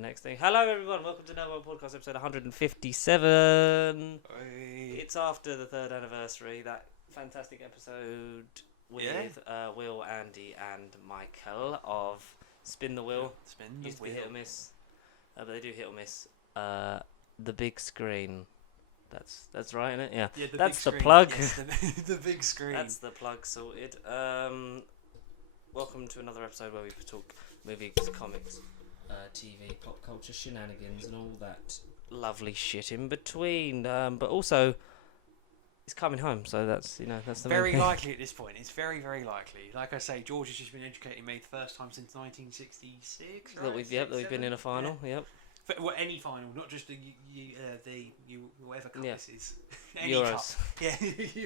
next thing. Hello, everyone. Welcome to No One Podcast, episode 157. It's after the 3rd anniversary. That fantastic episode with Will, Andy, and Michael of Spin the Wheel. Used to be hit or miss, but they do hit or miss. The big screen. That's right, isn't it? Yeah. That's the plug. Yes, the big screen. That's the plug sorted. Welcome to another episode where we talk movies, comics, TV, pop culture, shenanigans, and all that lovely shit in between. But also, it's coming home, so that's the very main thing. likely at this point. It's very, very likely. Like I say, George has just been educating me the first time since 1966. Right? That we've been in a final. Yeah. Yep. Well, any final, not just the whatever cup this is. Any Euros. cup. Yeah,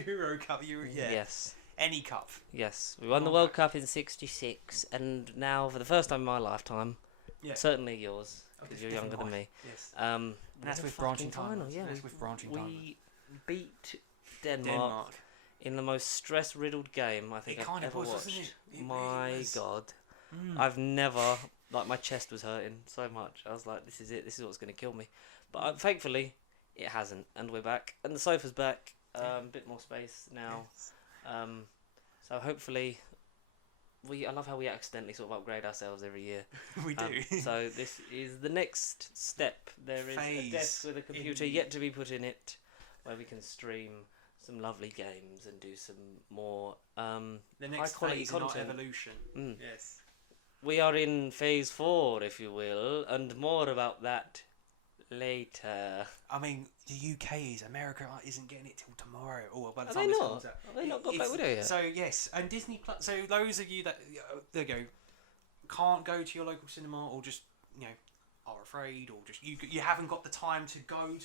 Euro Cup. Yeah. Yes. Any cup. Yes, we won the World Cup in '66, and now for the first time in my lifetime, certainly yours, because you're younger than me. Yes. And that's with branching time. Yeah, that's with branching time. We beat Denmark in the most stress-riddled game I think I've ever watched. Wasn't it? My really was. God, I've never my chest was hurting so much. I was like, this is it. This is what's going to kill me. But thankfully, it hasn't, and we're back, and the sofa's back. A bit more space now. Yes. So hopefully, I love how we accidentally sort of upgrade ourselves every year. We do. So this is the next step. There is a desk with a computer yet to be put in it, where we can stream some lovely games and do some more the next high quality phase content. In our evolution. Yes. We are in phase 4, if you will, and more about that later. I mean, the UK America isn't getting it till tomorrow. Or by the Are time they this not? comes out. Have they not got Black Widow yet? So yes, and Disney Plus. So those of you that there you go, can't go to your local cinema, or just are afraid, or just you haven't got the time to go out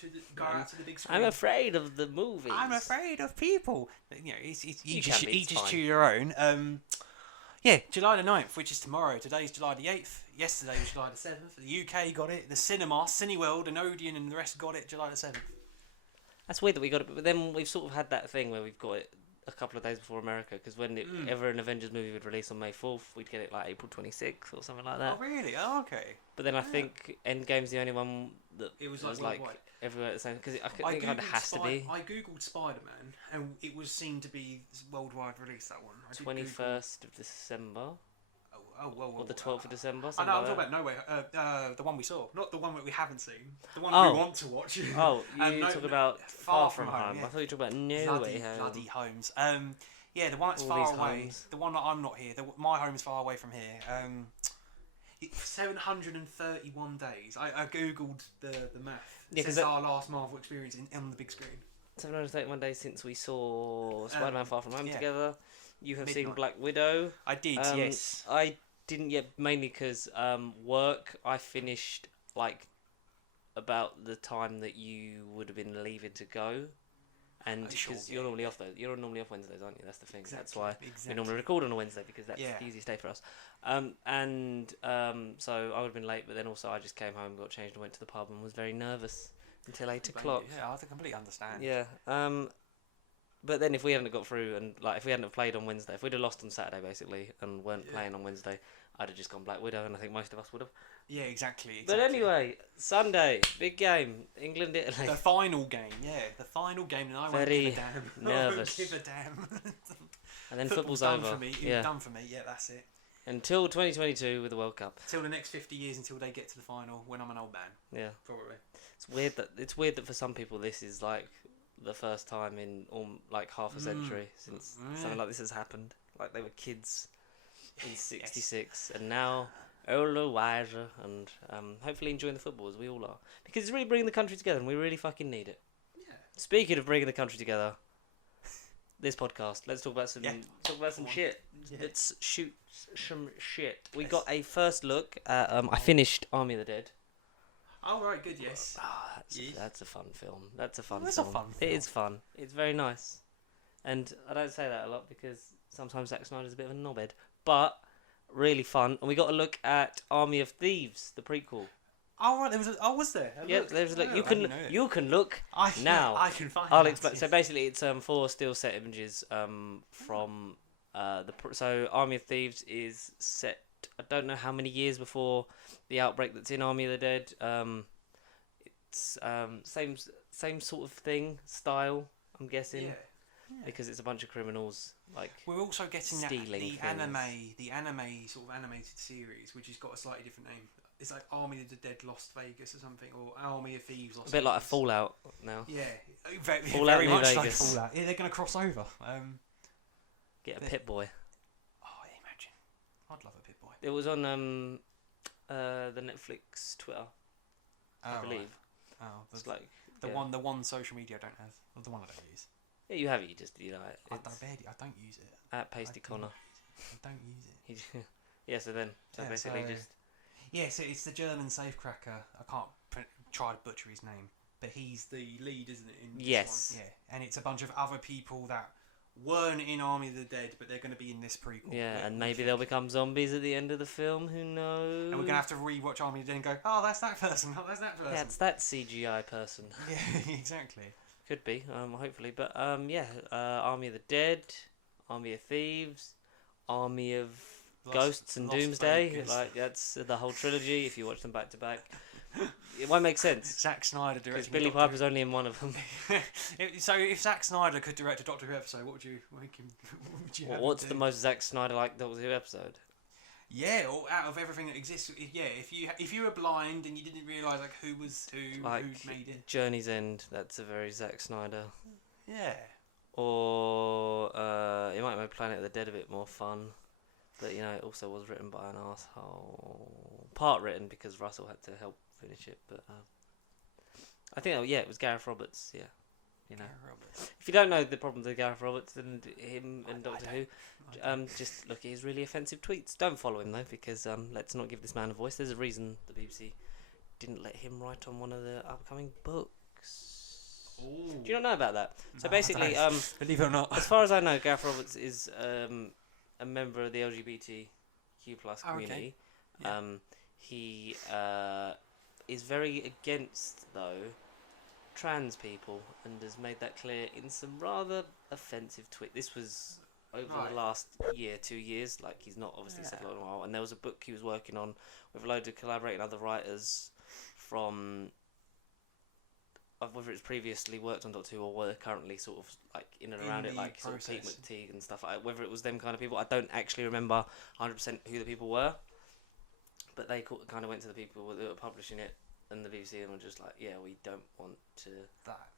to the big screen. I'm afraid of the movies. I'm afraid of people. You just it's choose fine. your own. July the 9th, which is tomorrow. Today's July the 8th. Yesterday was July the 7th. The UK got it. The cinema, Cineworld and Odeon and the rest got it July the 7th. That's weird that we got it, but then we've sort of had that thing where we've got it a couple of days before America, because whenever an Avengers movie would release on May 4th, we'd get it like April 26th or something like that. Oh, really? Oh, okay. But then I think Endgame's the only one that It was like worldwide. everywhere at the same, because I think it has to be. I googled Spider-Man and it was seen to be worldwide release, that one. 21st of December. Or the 12th of December. I know, I'm talking about No Way. The one we saw, not the one that we haven't seen. The one we want to watch. Oh, you talk about Far From Home. Yeah. I thought you were talking about No Way Home. Bloody homes. The one that's All far these away. homes. The one that I'm not here. My home is far away from here. 731 days. I googled the math. Since our last Marvel experience on the big screen. 731 days since we saw Spider-Man Far From Home together. You have seen Midnight. Black Widow. I did, yes. I didn't yet, mainly because work. I finished like about the time that you would have been leaving to go, and because you're normally off though. You're normally off Wednesdays, aren't you? That's the thing. Exactly, That's why we normally record on a Wednesday, because that's the easiest day for us. So I would have been late, but then also I just came home, got changed, and went to the pub, and was very nervous until 8 o'clock. Yeah, I completely understand. Yeah. But then if we hadn't got through, and like if we hadn't have played on Wednesday, if we'd have lost on Saturday basically and weren't playing on Wednesday, I'd have just gone Black Widow, and I think most of us would have. Yeah, exactly. But anyway, Sunday, big game, England, Italy. The final game, the final game, and I Very won't give a damn. nervous. I won't give a damn. And then football's done over. for me. Yeah. Done for me. Yeah, that's it. Until 2022 with the World Cup. Till the next 50 years, until they get to the final, when I'm an old man. Yeah. Probably. It's weird that for some people this is like the first time in like half a century since something like this has happened. Like they were kids in '66, and now older, wiser, and hopefully enjoying the football as we all are, because it's really bringing the country together, and we really fucking need it. Yeah. Speaking of bringing the country together, this podcast, let's talk about some shit. Yeah. Let's shoot some shit. We got a first look at I finished Army of the Dead. Oh, right, good, yes. That's a fun film. That's a fun It's film. a fun It film. is fun. It's very nice. And I don't say that a lot because sometimes Zack Snyder's a bit of a knobhead. But really fun. And we got a look at Army of Thieves, the prequel. Oh, right, was there? There's a look. You can look now. I can find I'll that, explain. yes. So basically, it's 4 still set images from so Army of Thieves is set I don't know how many years before the outbreak that's in Army of the Dead. It's same sort of thing, style, I'm guessing, Yeah. because it's a bunch of criminals like. We're also getting stealing the things. anime sort of animated series, which has got a slightly different name. It's like Army of the Dead Lost Vegas or something, or Army of Thieves Lost A bit like a Vegas. Fallout now. Yeah, very, Fallout very New much like Vegas. Fallout. Yeah, they're going to cross over. Get a The- Pit Boy. Oh, imagine. I'd love a Pit Boy. It was on the Netflix Twitter, I Oh, believe. right. Oh, It's like the yeah. one social media I don't have, or the one I don't use. Yeah, you have it. You just I it's don't use it. at Pasty Connor. I don't use it. Yeah. So Yeah, basically so- just Yeah, so it's the German safecracker. I can't try to butcher his name, but he's the lead, isn't it? In this Yes. one? Yeah, and it's a bunch of other people that weren't in Army of the Dead, but they're going to be in this prequel. yeah, and we maybe think. they'll become zombies at the end of the film. Who knows? And we're going to have to rewatch Army of the Dead and go, oh, that's that person. Oh, that's that person. Yeah, it's that CGI person. Yeah, exactly. Could be, hopefully. But yeah, Army of the Dead, Army of Thieves, Army of Ghosts and Lost Doomsday. Vegas. Like that's the whole trilogy. If you watch them back to back, it won't make sense Zack Snyder because directing. Billy Doctor Piper's only in one of them. So if Zack Snyder could direct a Doctor Who episode, what would you make him? What would you have him What's do? the most Zack Snyder like Doctor Who episode? Yeah, or out of everything that exists, if you were blind and you didn't realise like who was who, Like who made it. Journey's End. That's a very Zack Snyder. Yeah. Or it might make Planet of the Dead a bit more fun, but you know it also was written by an asshole. Part written because Russell had to help finish it, but I think it was Gareth Roberts. Yeah, you know. If you don't know the problems with Gareth Roberts and him and Doctor Who, just look at his really offensive tweets. Don't follow him though, because let's not give this man a voice. There's a reason the BBC didn't let him write on one of the upcoming books. Do you not know about that? So No, I basically, don't. Believe it or not. as far as I know, Gareth Roberts is a member of the LGBTQ plus Oh, okay. community. Yeah. He is very against though trans people and has made that clear in some rather offensive tweet. This was over Right. the last year, 2 years. Like he's not obviously said a Yeah. lot in a while. And there was a book he was working on with a load of collaborating other writers from whether it's previously worked on Doctor Who or were currently sort of like in and In around it, the like sort of Pete process. McTeague and stuff. Whether it was them kind of people, I don't actually remember 100% who the people were, but they kind of went to the people that were publishing it and the BBC and were just like, yeah, we don't want to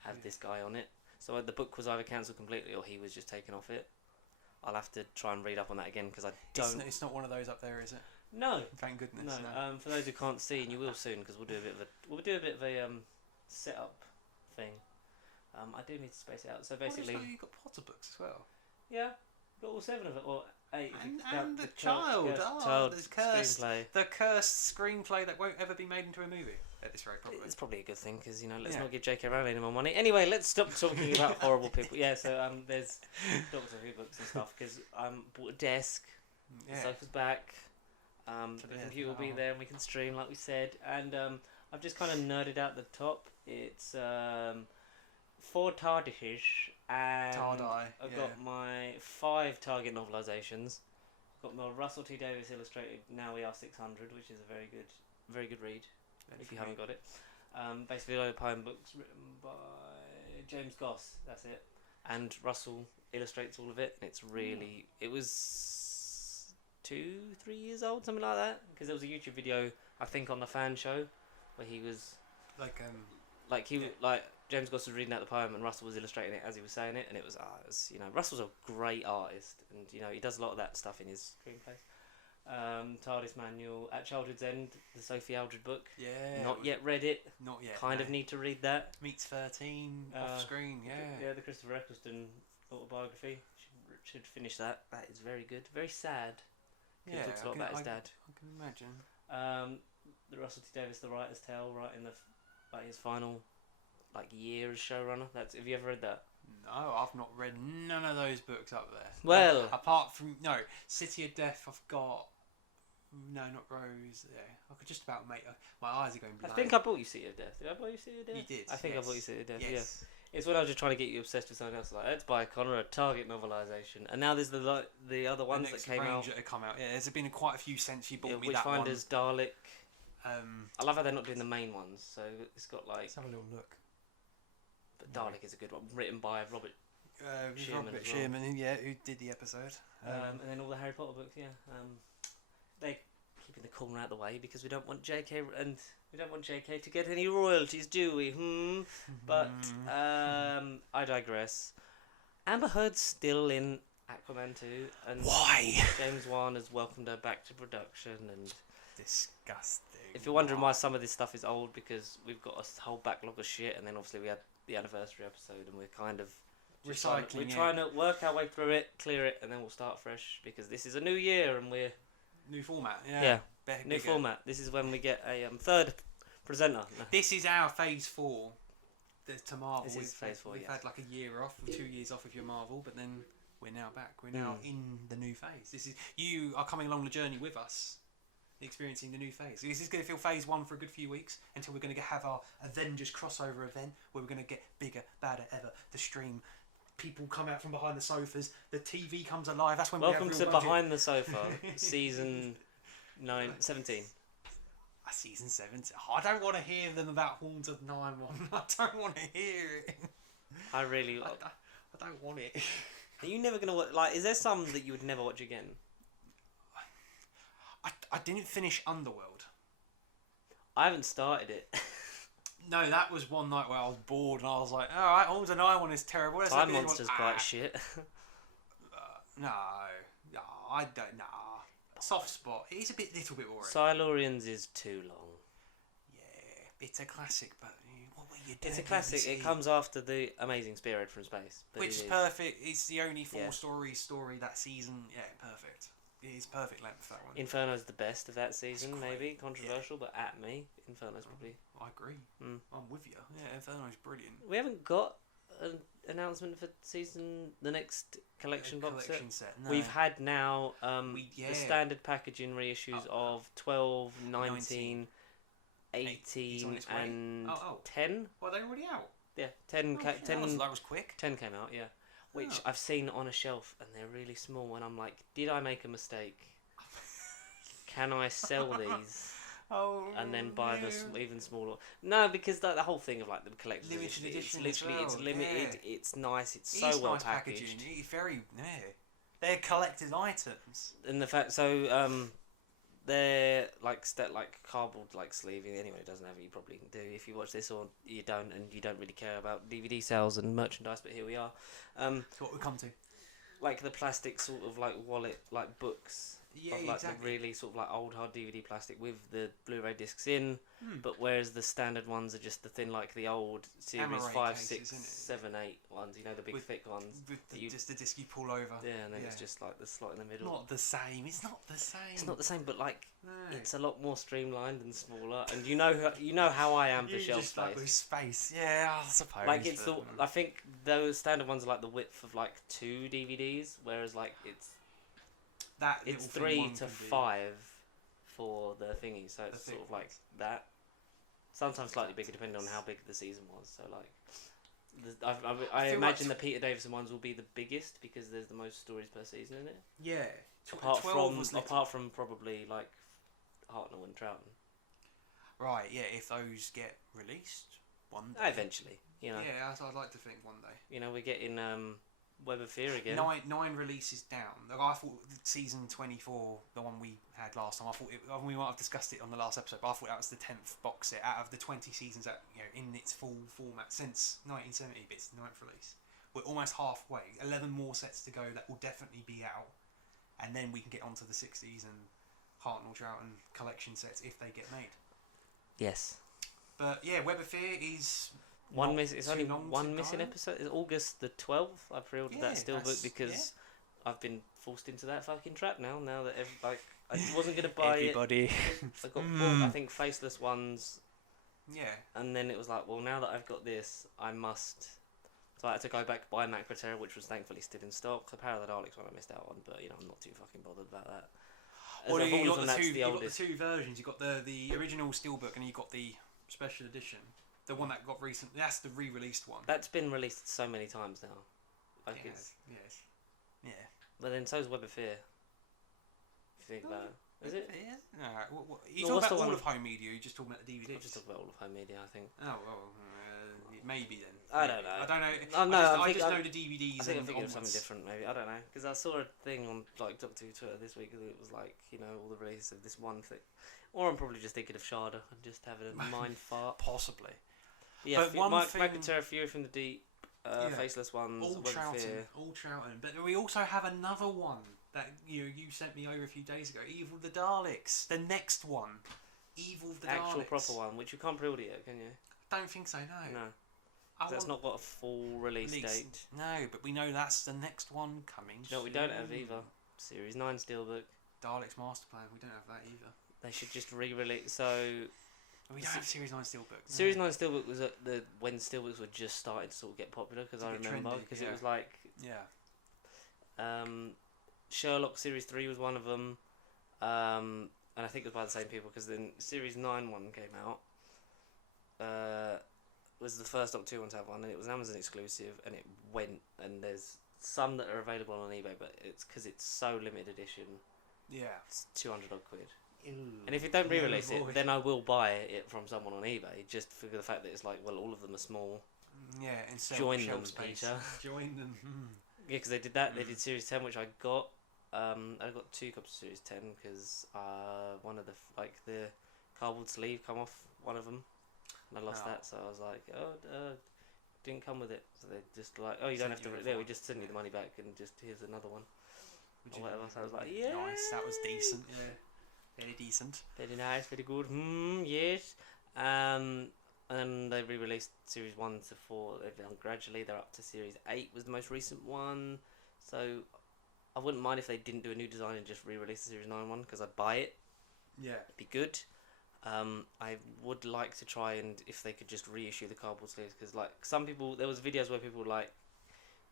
have this guy on it. So the book was either cancelled completely or he was just taken off it. I'll have to try and read up on that again because I don't. It's not one of those up there, is it? No, Thank goodness. no. For those who can't see, and you will soon, because we'll do a bit of a setup thing. I do need to space it out. So basically, you've got Potter books as well. yeah, got all 7 of it, or 8. if you And count the Cursed child. Oh, Child there's Cursed. screenplay. The cursed screenplay that won't ever be made into a movie at this rate, probably. It's probably a good thing because let's Yeah. not give J.K. Rowling any more money. Anyway, let's stop talking about horrible people. Yeah, so there's Doctor Who books and stuff because I bought a desk. The Yeah. sofa's back. The Yeah, computer will be oh. there and we can stream like we said. And I've just kind of nerded out the top. It's 4 TARDISes and Tardai, I've yeah. got my 5 Target novelizations. Got my Russell T Davies illustrated Now We Are 600, which is a very good read if you haven't got it. Basically a load of poem books written by James Goss, that's it. And Russell illustrates all of it, and it's really, it was 2-3 years old, something like that, because there was a YouTube video, I think, on the fan show, where he was, Like James Goss was reading out the poem, and Russell was illustrating it as he was saying it, and it was, Russell's a great artist, and, he does a lot of that stuff in his screenplays. TARDIS Manual, At Childhood's End, the Sophie Aldred book. yeah. Not yet read it. Not yet. Kind of need to read that. Meets 13 off screen. Yeah. Yeah, the Christopher Eccleston autobiography. Should finish that. That is very good. Very sad. He Yeah. talks a lot about his dad. I can imagine. The Russell T Davies, The Writer's Tale, writing his final year as showrunner. Have you ever read that? No, I've not read none of those books up there. Well- apart from City of Death, I've got. No, not Rose. Yeah, I could just about make. My eyes are going I blank. think I bought you City of Death. Did I buy you City of Death? You did. I think I yes. bought you City of Death. Yes. It's when I was just trying to get you obsessed with something else. Like, let's buy Connor a Target novelisation, and now there's the other ones that came out. That have come out. Yeah, there's been quite a few since you bought me that Witchfinders, Dalek. one. I love how they're not doing the main ones. So it's got like. Let's have a little look. But Dalek is a good one, written by Robert Sherman, yeah, who did the episode. and then all the Harry Potter books, yeah. They're keeping the corner out of the way because we don't want JK to get any royalties, do we? But I digress. Amber Heard's still in Aquaman 2, and why? James Wan has welcomed her back to production. And disgusting. if you're wondering why some of this stuff is old, because we've got a whole backlog of shit, and then obviously we had the anniversary episode, and we're kind of recycling. We're trying to work our way through it, clear it, and then we'll start fresh because this is a new year and we're new format. Yeah. New format. This is when we get a third presenter. No. This is our phase 4. To Marvel. This is phase 4. We've had like a year off, 2 years off of your Marvel, but then we're now back. We're now in the new phase. This is you are coming along the journey with us, experiencing the new phase. This is going to feel phase 1 for a good few weeks until we're going to have our Avengers crossover event where we're going to get bigger, badder, ever. The stream. People come out from behind the sofas. The TV comes alive. That's when Welcome we have to real budget. Behind the Sofa, season 17. Season 17. Oh, I don't want to hear them about Haunted 9-1. I don't want to hear it. I really. I don't want it. Are you never gonna watch? Like, is there some that you would never watch again? I didn't finish Underworld. I haven't started it. No, that was one night where I was bored and I was like, alright, Haunted 9-1 is terrible. Let's Time look at this Monster's one. quite shit. No, I don't. Nah, soft spot. It is a little bit boring. Silurians is too long. Yeah, it's a classic, but what were you doing? It's a classic. It comes after the Amazing Spearhead from Space, which is perfect. It's the only story that season. Yeah, perfect. It is perfect length, that one. Inferno's the best of that season, maybe controversial, but at me, Inferno's probably. I agree. I'm with you. Yeah, Inferno's brilliant. We haven't got an announcement for the next collection box set. No. We've had now the standard packaging reissues of 12, 19, 18, and 10. Well, they're already out. Yeah, 10. 10 that was quick. 10 came out. Yeah. Which I've seen on a shelf and they're really small, and I'm like, did I make a mistake? Can I sell these? And then buy the even smaller? No, because the whole thing of like the collector's limited edition, it's literally it's limited. Yeah. It's nice. It's so well nice packaged. Packaging. It's very they're collector's items. And the fact they're like cardboard like sleeving. Anyone who doesn't have it, you probably do if you watch this, or you don't, and you don't really care about DVD sales and merchandise. But here we are. That's what we come to. Like the plastic sort of like wallet, like books. Yeah, of like exactly. The really sort of like old hard DVD plastic with the Blu-ray discs in, but whereas the standard ones are just the thin, like the old series Amaray 5, cases, 6, 7, 8 ones. You know, the big thick ones. With just the disc you pull over. Yeah, and then it's just like the slot in the middle. Not the same. It's not the same. It's not the same, but like it's a lot more streamlined and smaller. And you know how I am for shelf space. Like with space. Yeah, I suppose. Like it's I think those standard ones are like the width of like 2 DVDs, whereas like it's 3 to 5 for the thingy, so it's sort of like that. Sometimes slightly bigger depending on how big the season was. So like, I imagine the Peter Davison ones will be the biggest because there's the most stories per season in it. Yeah. Apart from probably like Hartnell and Troughton. Right. Yeah. If those get released one day. Eventually, you know. Yeah, I'd like to think one day. You know, we're getting Web of Fear again. 9 releases down. Like, I thought season 24, the one we had last time, we might have discussed it on the last episode, but I thought that was the 10th box set out of the 20 seasons that in its full format since 1970. But it's the 9th release. We're almost halfway. 11 more sets to go that will definitely be out, and then we can get onto the 60s and Hartnell Troughton collection sets if they get made. Yes. But yeah, Web of Fear is. It's only one missing episode. It's August the 12th. I pre-ordered that Steelbook because I've been forced into that fucking trap now. Now that I wasn't gonna buy Everybody. I got bought, I think Faceless ones. Yeah. And then it was like, well, now that I've got this, I must. So I had to go back buy Macroterra, which was thankfully still in stock. The Power of the Daleks one I missed out on, but I'm not too fucking bothered about that. Well, you got the two versions. You got the original Steelbook and you got the special edition. The one that got recent. That's the re-released one. That's been released so many times now. Like Yes. Yes. Yeah. but then so's Web of Fear. If you think about it. Is it? Yeah. No. You Well, talking what's about the all one- of home media? You just talking about the We DVDs? just talk about all of home media, I think. Oh well, maybe then. I don't know. I don't know. Oh, no, I just I'm know the DVDs. I think I'm and thinking of something onwards. different, maybe. I don't know. Because I saw a thing on like Doctor Who Twitter this week, and it was like, you know, all the release of this one thing. Or I'm probably just thinking of Sharda and just having a mind fart. Possibly. Yeah, But one Mike thing- McIntyre, Fury from the Deep, Yeah. Faceless Ones, All Web of Troughton. Fear. All Troughton. But we also have another one that you sent me over a few days ago. Evil of the Daleks. The next one. Evil of the Actual Daleks. proper one, which you can't pre-order yet, can you? Don't think so. No. No. I That's want not got a full release release. date. No, but we know that's the next one coming. Do you know what we don't have soon. either? Series 9 Steelbook. Daleks Master Plan. We don't have that either. They should just re-release. So, We don't have Series 9 Steelbook. No. Series 9 Steelbook was at when Steelbooks were just starting to sort of get popular, because To I get remember, trendy, because yeah. it was like Yeah. Sherlock Series 3 was one of them, and I think it was by the same people, because then Series 9 one came out, was the first Doctor 2 one to have one, and it was Amazon exclusive, and it went, and there's some that are available on eBay, but it's because it's so limited edition, Yeah. it's 200 odd quid. And if you don't re-release it, then I will buy it from someone on eBay, just for the fact that it's like, well, all of them are small. Yeah, and sell Join shelf them, space. Peter. Join them. Yeah, because they did that. They did Series 10, which I got. I got 2 copies of Series 10 because one of the cardboard sleeve come off one of them, and I lost Oh. that. So I was like, didn't come with it. So they just like, oh, you don't Send have to. you Yeah, another we one. just send you the Yeah. money back and just here's another one. Would Or you- whatever, so I was like, yeah. Nice, that was decent. Yeah. Very decent. Very nice, very good. Yes. And they re-released Series 1 to 4. They've done gradually. They're up to Series 8 was the most recent one. So I wouldn't mind if they didn't do a new design and just re-release the Series 9 one, because I'd buy it. Yeah. It'd be good. I would like to try and if they could just reissue the cardboard sleeves, because like some people, there was videos where people like,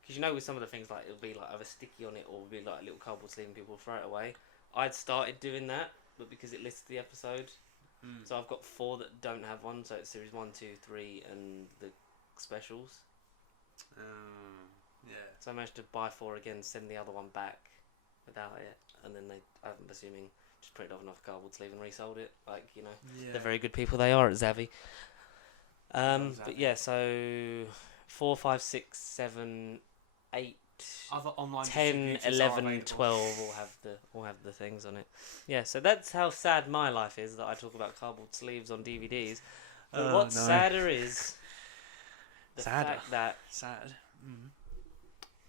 because you know with some of the things like it'll be like either sticky on it or it'll be like a little cardboard sleeve and people throw it away. I'd started doing that, but because it lists the episode, so I've got 4 that don't have one. So it's Series 1, 2, 3, and the specials. Yeah. So I managed to buy 4 again, send the other one back without it, and then I'm assuming just printed off another cardboard sleeve and resold it. Like, you know, Yeah. they're very good people they are at Zavvi. Love But Zavvi. yeah, so 4, 5, 6, 7, 8, Other online 10, distributors are 11, available. 12 all have the things on it. Yeah, so that's how sad my life is, that I talk about cardboard sleeves on DVDs. But Oh, what's no. sadder is the Sadder. fact that Sad.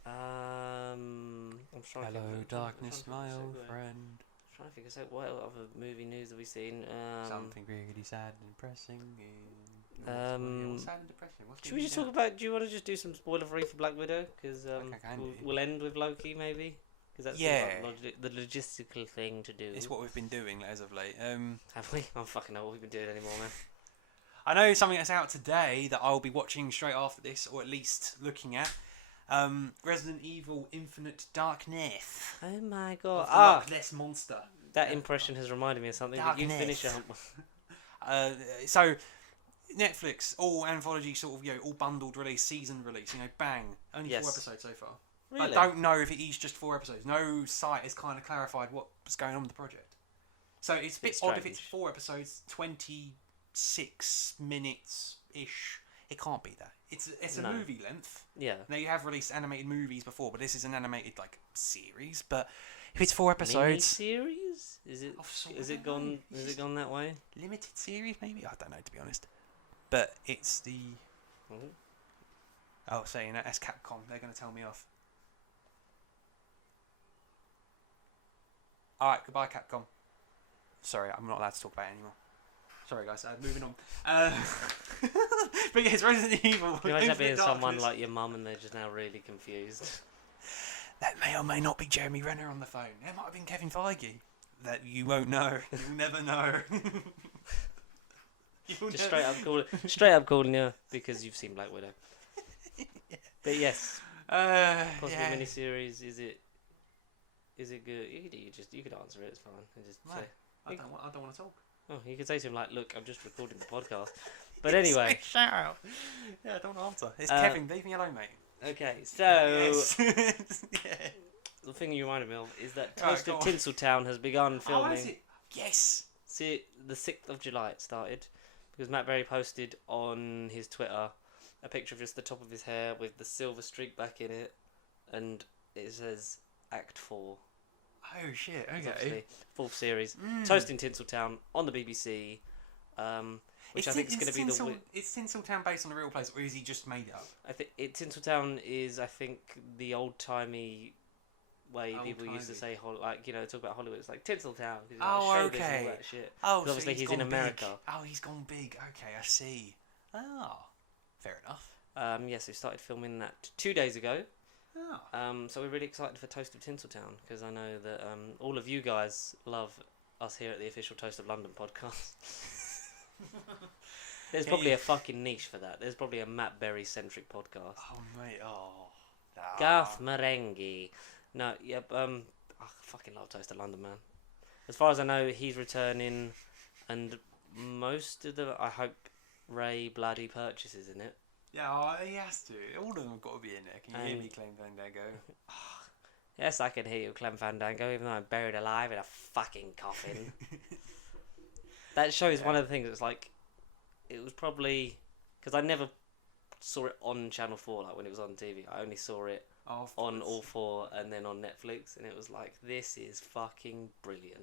I'm trying to Hello, think- darkness, I'm trying my to think old of a segue. friend. Trying to figure out what other movie news have we seen. Something really sad and depressing. Um, Sad and depressing. What's Should we just talk about? Do you want to just do some spoiler free for Black Widow? Because Okay, can do. we'll end with Loki maybe. Because that's Yeah. the logistical thing to do. It's what we've been doing as of late. Have we? I don't fucking know what we've been doing anymore, man. I know something that's out today that I'll be watching straight after this, or at least looking at. Resident Evil Infinite Darkness. Oh my Of god! the Ah, Loch Ness monster. that impression has reminded me of something. But you Darkness. finish up. So Netflix, all anthology sort of, all bundled release, season release, bang. Only Yes. 4 episodes so far. Really? I don't know if it is just 4 episodes. No site has kind of clarified what's going on with the project. So it's a bit It's odd if it's strange. 4 episodes, 26 minutes ish. It can't be that. It's a No. movie length. Yeah. Now you have released animated movies before, but this is an animated series. But if it's 4 episodes, Series? Is it? Of sort Is of, it gone? no. Is it gone that way? limited series maybe. I don't know, to be honest. But it's the saying that, that's Capcom. They're going to tell me off. All right, goodbye, Capcom. Sorry, I'm not allowed to talk about it anymore. Sorry, guys. Moving on. But yeah, it's Resident Evil. Can you imagine that being Infinite someone Darkness. like your mum and they're just now really confused? That may or may not be Jeremy Renner on the phone. It might have been Kevin Feige. That you won't know. You'll never know. You'll Just never- straight up calling you because you've seen Black Widow. But yes, possible yeah. miniseries. Is it good? You could answer it. It's fine. And just No, say I don't want to talk. Oh, you could say to him like, "Look, I'm just recording the podcast." But anyway, shout out. Yeah, don't answer. It's Uh, Kevin. Leave me alone, mate. okay. So Yes. yeah. the thing you reminded me of is that Right, Toast go of on. Tinseltown has begun filming. Oh, is it? Yes. See, the 6th of July it started because Matt Berry posted on his Twitter a picture of just the top of his hair with the silver streak back in it, and it says Act 4. Oh shit. It's Okay. obviously 4th series. Mm. Toast in Tinseltown on the BBC, which I think is going to be the. Is Tinseltown based on a real place, or is he just made it up? I think Tinseltown is, I think, the old timey way people used to say, like, you know, talk about Hollywood. It's like Tinseltown. It's like Oh, showbiz okay. and all that shit. Oh, so obviously he's in gone America. Big. Oh, he's gone big. Okay, I see. Oh, fair enough. Yes, we started filming that 2 days ago. Oh. So we're really excited for Toast of Tinseltown because I know that all of you guys love us here at the official Toast of London podcast. There's probably a fucking niche for that. There's probably a Matt Berry centric podcast. Oh mate. Oh. Garth Marenghi. No, yep. I fucking love Toast of London, man. As far as I know, he's returning, and most of the, I hope, Ray bloody purchases in it. Yeah, oh, he has to. All of them have got to be in there. Can you hear And- me, Clem Fandango? Yes, I can hear you, Clem Fandango, even though I'm buried alive in a fucking coffin. That show is one of the things that's like, it was probably, because I never saw it on Channel 4, like when it was on TV. I only saw it on All 4 and then on Netflix, and it was like, this is fucking brilliant.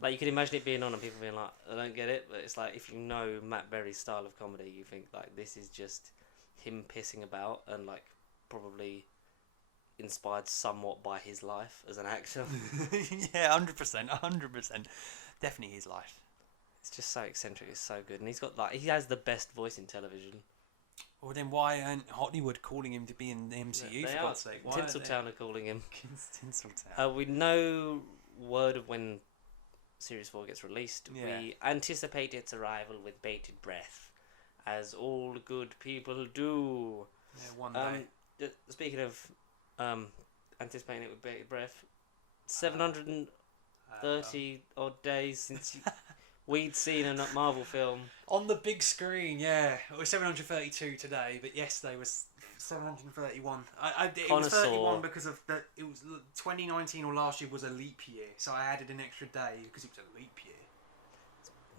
Like, you can imagine it being on and people being like, I don't get it, but it's like, if you know Matt Berry's style of comedy, you think, like, this is just him pissing about and, like, probably inspired somewhat by his life as an actor. Yeah, 100%. Definitely his life. It's just so eccentric, it's so good, and he's got, like, he has the best voice in television. Well, then why aren't Hollywood calling him to be in the MCU, for God's sake? Why Tinseltown are calling him. Tinseltown. We know word of when Series 4 gets released. Yeah. We anticipate its arrival with bated breath, as all good people do. Yeah, one day. Speaking of anticipating it with bated breath, 730 odd days since we'd seen a Marvel film. On the big screen, yeah. It was 732 today, but yesterday was 731. It was 31 because of the. It was 2019 or last year was a leap year, so I added an extra day because it was a leap year.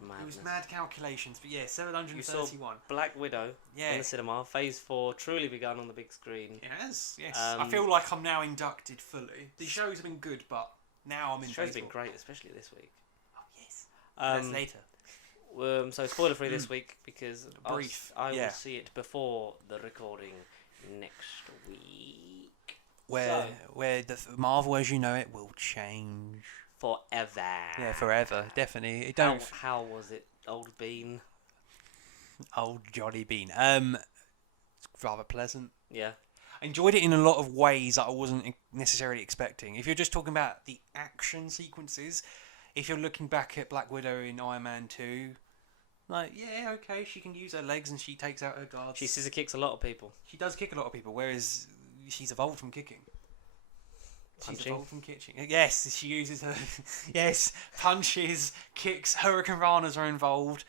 Madness. It was mad calculations, but yeah, 731. Black Widow Yeah. in the cinema. Phase 4 truly begun on the big screen. Yes. I feel like I'm now inducted fully. The shows have been good, but now I'm in. The show's phase been 4. great, especially this week. Oh yes. That's later. So spoiler free this week because Brief, I yeah. will see it before the recording next week. Where the Marvel as you know it will change. Forever. Yeah, forever, definitely. It don't. How was it, Old Bean? Old Jolly Bean. It's rather pleasant. Yeah. I enjoyed it in a lot of ways that I wasn't necessarily expecting. If you're just talking about the action sequences, if you're looking back at Black Widow in Iron Man 2, like, yeah, okay, she can use her legs and she takes out her guards. She scissor kicks a lot of people. She does kick a lot of people, whereas she's evolved from kicking. She's Punching. evolved from kicking. Yes, she uses her. Yes, punches, kicks, Hurricane Ranas are involved.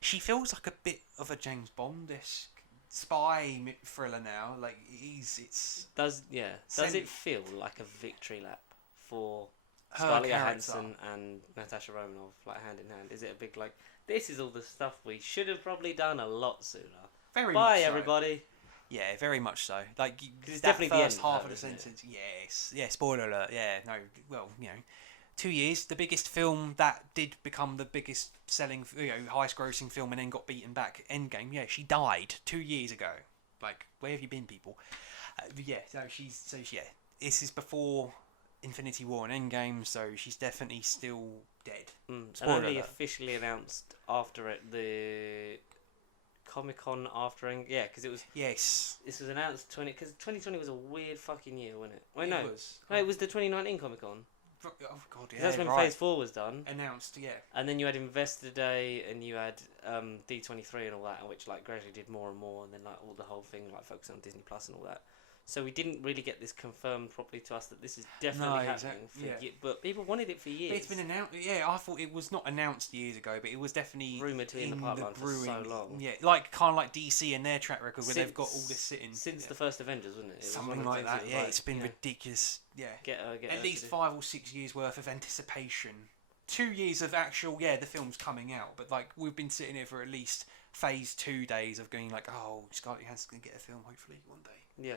She feels like a bit of a James Bond-esque spy thriller now. Like Does Send- it feel like a victory lap for her Scarlett character. Johansson and Natasha Romanoff, like hand in hand? Is it a big like this is all the stuff we should have probably done a lot sooner? Very Bye much so. everybody. Yeah, very much so. Like it's that definitely the first end, half though, of the isn't it? sentence. Yes, yeah. Spoiler alert. Yeah, no. Well, 2 years, the biggest film that did become the biggest selling, highest grossing film, and then got beaten back. Endgame. Yeah, she died 2 years ago. Like, where have you been, people? This is before Infinity War and Endgame, so she's definitely still dead. And Spoiler only alert. officially announced after it, the Comic-Con after because it was Yes. this was announced because 2020 was a weird fucking year, wasn't it? Wait, It no, was. no, it was the 2019 Comic-Con. Oh god, yeah. That's when right. Phase 4 was done, Announced, yeah. and then you had Investor Day, and you had D23 and all that, which like gradually did more and more, and then like all the whole thing like focused on Disney Plus and all that. So we didn't really get this confirmed properly to us that this is definitely happening. But people wanted it for years. But it's been announced. Yeah, I thought it was not announced years ago, but it was definitely rumoured to be in the pipeline for so long. Yeah, kind of like DC and their track record, where they've got all this sitting since the first Avengers, wasn't it? Something like that. Yeah, it's been ridiculous. Yeah, get at least 5 or 6 years worth of anticipation. 2 years of actual. Yeah, the film's coming out, but like we've been sitting here for at least phase 2 days of going like, oh, Scarlett Johansson's gonna get a film hopefully one day. Yeah.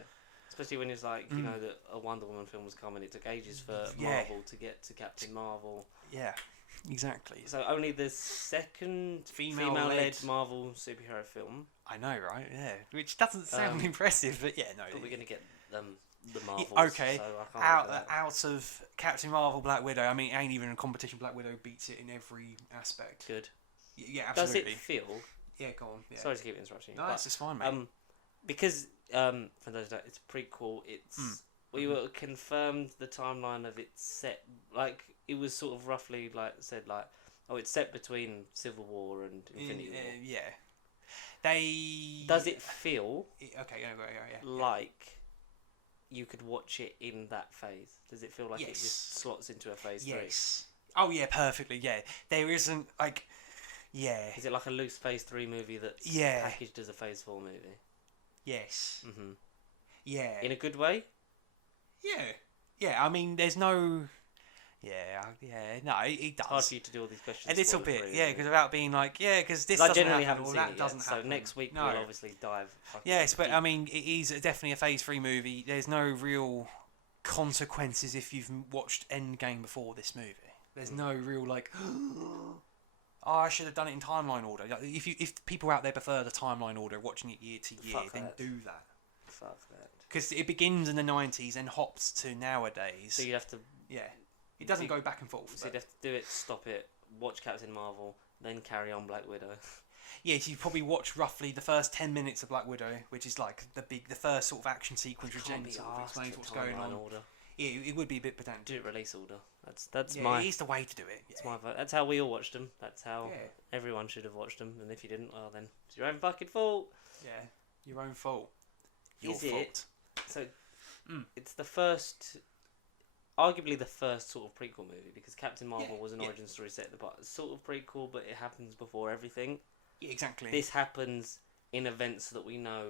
Especially when it's like, you know, that a Wonder Woman film was coming. It took ages for Marvel to get to Captain Marvel. Yeah, exactly. So only the second female-led Marvel superhero film. I know, right? Yeah. Which doesn't sound impressive, but yeah, no. But we're going to get the Marvels. Okay. So I can't out of Captain Marvel, Black Widow, I mean, it ain't even a competition. Black Widow beats it in every aspect. Good. Yeah, absolutely. Does it feel... Yeah, go on. Yeah. Sorry to keep interrupting you. No, it's just fine, mate. Because... for those that it's a prequel, we were confirmed the timeline of its set, like it was sort of roughly like said like, oh, it's set between Civil War and Infinity War. Yeah, does it feel yeah. like you could watch it in that phase? Does it feel like it just slots into a phase 3? Oh yeah, perfectly. Yeah, there isn't like, is it like a loose phase 3 movie that's packaged as a phase 4 movie? Yes. Mhm. Yeah. In a good way. Yeah. Yeah. I mean, there's no. Yeah. No, it does. It's hard for you to do all these questions. A little bit. Yeah, because without being like, because this I doesn't generally happen, haven't or seen that it doesn't yet, happen. so next week we'll obviously dive. Yes, but deep. I mean, it is definitely a phase 3 movie. There's no real consequences if you've watched Endgame before this movie. There's no real like. Oh, I should have done it in timeline order. If people out there prefer the timeline order, watching it year to year, then do that. Fuck that. Because it begins in the 90s and hops to nowadays. So you have to. Yeah. It doesn't go back and forth. So you'd have to do it, stop it, watch Captain Marvel, then carry on Black Widow. Yeah, so you probably watch roughly the first 10 minutes of Black Widow, which is like the first sort of action sequence, which then sort of explains what's going on. Order. Yeah, it would be a bit pedantic. Do it release order. That's yeah, my. It is the way to do it. It's my vote. That's how we all watched them. That's how everyone should have watched them. And if you didn't, well then it's your own fucking fault. Yeah, your own fault. Your Is fault. it? So it's the first, arguably the first sort of prequel movie, because Captain Marvel was an origin story set at the part. Sort of prequel, but it happens before everything. Yeah, exactly. This happens in events that we know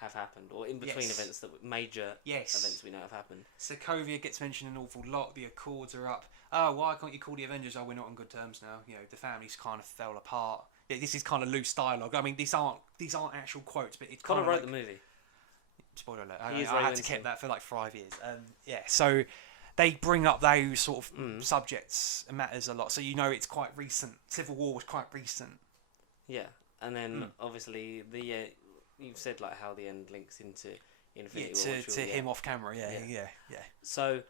have happened, or in between events that major events we know have happened. Sokovia gets mentioned an awful lot. The Accords are up. Oh, why can't you call the Avengers? Oh, we're not on good terms now. You know, the families kind of fell apart. Yeah, this is kind of loose dialogue. I mean, these aren't actual quotes, but it's kind of wrote like, the movie. Spoiler alert. I had to keep that for like 5 years. So they bring up those sort of subjects and matters a lot. So you know it's quite recent. Civil War was quite recent. Yeah, and then obviously you've said like how the end links into Infinity War. To him off camera. Yeah. So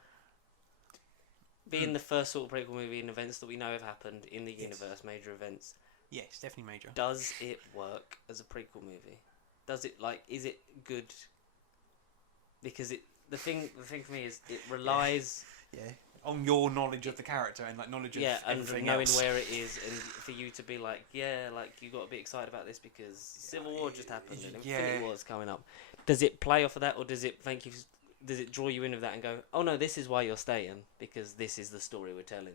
being the first sort of prequel movie in events that we know have happened in the universe, major events. Yeah, it's definitely major. Does it work as a prequel movie? Does it is it good? Because the thing for me is it relies on your knowledge of the character and like knowledge of everything and knowing else. where it is, and for you to be like you got to be excited about this because Civil War just happened and Infinity War's coming up. Does it play off of that, or does it does it draw you in with that and go, oh no, this is why you're staying because this is the story we're telling?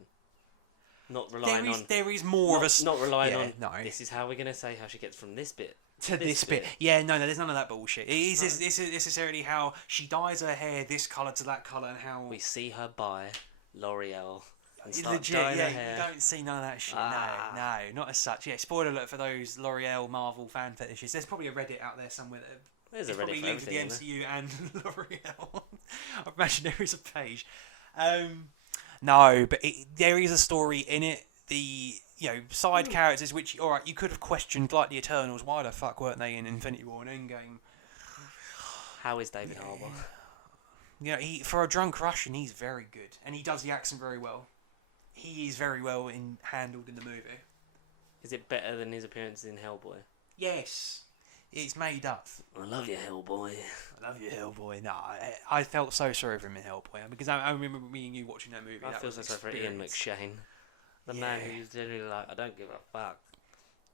Not relying on. There is more of a. Not relying on. No. This is how we're gonna say how she gets from this bit to this bit. Yeah, no, there's none of that bullshit. It is this is necessarily how she dyes her hair this colour to that colour and how we see her buy L'Oreal and start legit. dyeing her hair. You don't see none of that shit. No, not as such. Yeah, spoiler alert for those L'Oreal Marvel fan fetishes. There's probably a Reddit out there somewhere that. There's a Reddit probably for linked to the MCU and L'Oreal. I imagine there is a page. No, but there is a story in it. The side characters, which alright, you could have questioned, like the Eternals. Why the fuck weren't they in Infinity War and Endgame? How is David Harbour? He for a drunk Russian, he's very good, and he does the accent very well. He is very well handled in the movie. Is it better than his appearances in Hellboy? Yes. It's made up. I love you, Hellboy. I love you, Hellboy. No, I felt so sorry for him in Hellboy because I remember me and you watching that movie. I feel so sorry for Ian McShane, the man who's generally like, I don't give a fuck,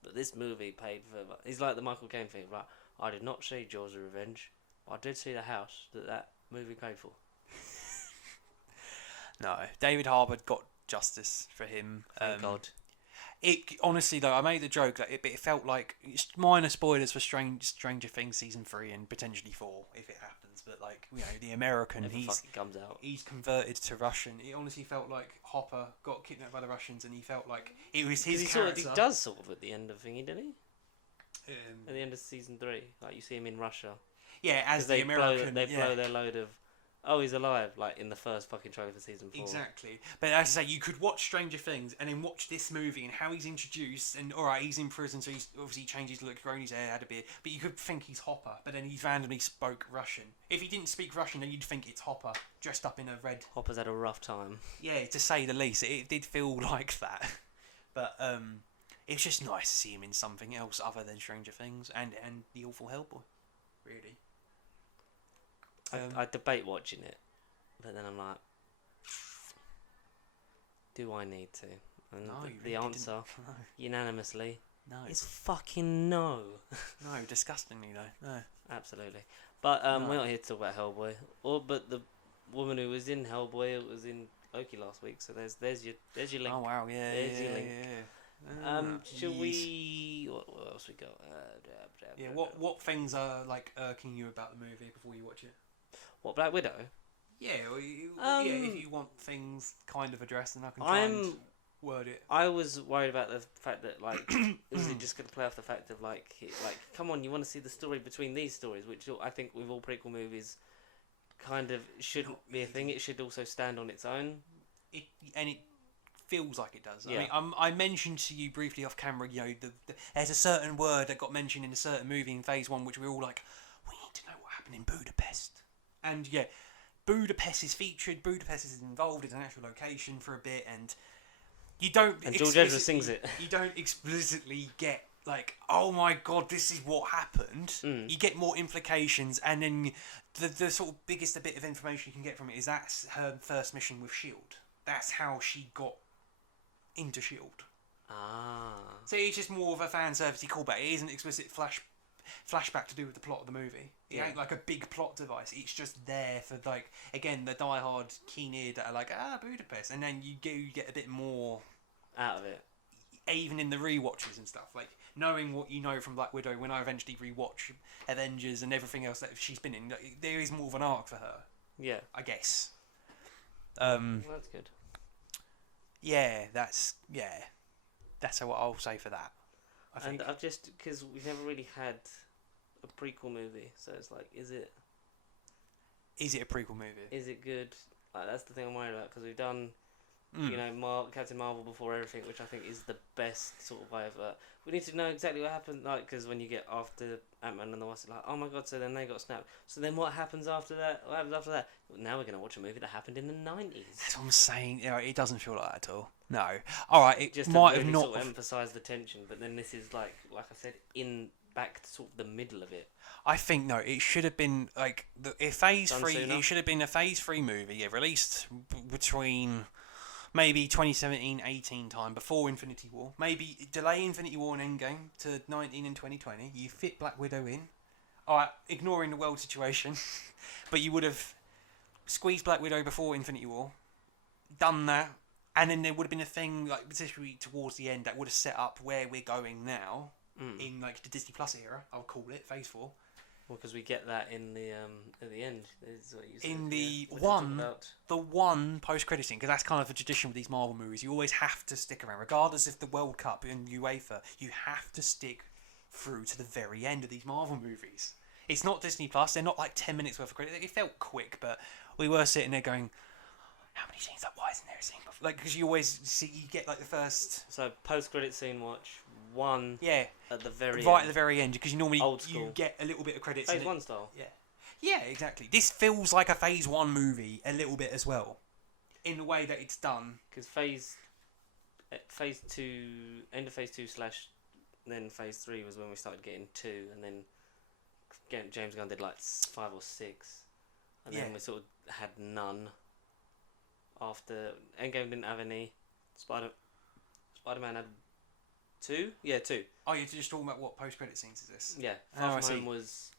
but this movie paid for. He's like the Michael Caine thing, right? I did not see Jaws of Revenge. I did see the house that movie paid for. No, David Harbour got justice for him. Thank God. It honestly though, I made the joke that it felt like it's minor spoilers for Stranger Things season 3 and potentially 4 if it happens. But like the American, If it fucking comes out. he's converted to Russian. It honestly felt like Hopper got kidnapped by the Russians, and he felt like it was his character. He does sort of at the end of thingy, didn't he? Um, At the end of season 3, like you see him in Russia. yeah, as They the American, blow their load of. Oh, he's alive! Like in the first fucking trailer for season 4. Exactly. But as I say, you could watch Stranger Things and then watch this movie and how he's introduced. And alright, he's in prison, so he's obviously changed his look, grown his hair, had a beard. But you could think he's Hopper. But then he randomly spoke Russian. If he didn't speak Russian, then you'd think it's Hopper dressed up in a red. Hopper's had a rough time. Yeah, to say the least, it did feel like that. But it's just nice to see him in something else other than Stranger Things and the awful Hellboy. Really. I debate watching it, but then I'm like, do I need to? And No, you the really answer, No. unanimously, No. is fucking no. No, disgustingly though. No. Absolutely. But No. we're not here to talk about Hellboy. But the woman who was in Hellboy was in Loki last week, so there's your link. Oh wow, yeah, There's your yeah, link. yeah. Shall Yes. we? What else we got? Yeah, what things are like irking you about the movie before you watch it? What, Black Widow? Yeah, if you want things kind of addressed, then I can try and word it. I was worried about the fact that like is it just going to play off the fact of like come on, you want to see the story between these stories, which I think with all prequel movies kind of shouldn't be a thing. It should also stand on its own. It feels like it does. Yeah. I mean, I mentioned to you briefly off camera, there's a certain word that got mentioned in a certain movie in Phase 1, which we're all like, we need to know what happened in Budapest. And yeah, Budapest is featured. Budapest is involved as an actual location for a bit, and you don't. And George Ezra sings it. You don't explicitly get like, oh my god, this is what happened. You get more implications, and then the sort of biggest bit of information you can get from it is that's her first mission with Shield. That's how she got into Shield. Ah. So it's just more of a fan servicey callback. It isn't explicit flashback to do with the plot of the movie. It ain't like a big plot device. It's just there for like, again, the diehard keen-eared that are like, Budapest, and then you get a bit more out of it. Even in the rewatches and stuff, like knowing what you know from Black Widow. When I eventually rewatch Avengers and everything else that she's been in, there is more of an arc for her. Yeah. I guess. Well, that's good. Yeah, that's what I'll say for that. I think. And I've just because we've never really had a prequel movie, so it's like, is it a prequel movie? Is it good? Like that's the thing I'm worried about because we've done, you know, Captain Marvel before everything, which I think is the best sort of way of. We need to know exactly what happened, like because when you get after Ant-Man and the Wasp, like, oh my god, so then they got snapped. So then what happens after that? What happens after that? Now we're gonna watch a movie that happened in the 90s. That's what I'm saying. It doesn't feel like that at all. No. All right. It Just might to have really not sort of emphasise the tension, but then this is like I said, back to sort of the middle of it. I think no. It should have been like Phase Done 3. sooner? It should have been a Phase 3 movie. Released between maybe 2017-18 time before Infinity War. Maybe delay Infinity War and Endgame to 19 and 2020. You fit Black Widow in. All right, ignoring the world situation, but you would have squeezed Black Widow before Infinity War, done that, and then there would have been a thing like particularly towards the end that would have set up where we're going now in like the Disney Plus era. I'll call it Phase 4. Well, because we get that in the at the end. Is what you said, In the What did you talk one, about? the one post-credit scene, because that's kind of a tradition with these Marvel movies. You always have to stick around, regardless of the World Cup and UEFA. You have to stick through to the very end of these Marvel movies. It's not Disney Plus. They're not like 10 minutes worth of credit. It felt quick, but we were sitting there going, "How many scenes? Like, why isn't there a scene before?" Like, because you always see, you get like the first. So post-credit scene watch one. Yeah. At the very right end. at the very end, because you normally Old school. you get a little bit of credits. Phase and 1 style. Yeah. Yeah, exactly. This feels like a Phase 1 movie a little bit as well, in the way that it's done. Because phase 2, end of phase 2 / then phase 3 was when we started getting 2, and then James Gunn did like 5 or 6, and then we sort of had none. After Endgame didn't have any. Spider-Man had 2? Yeah, 2. Oh, you're just talking about what post-credit scenes is this? Yeah, Oh, I Far From see. Home was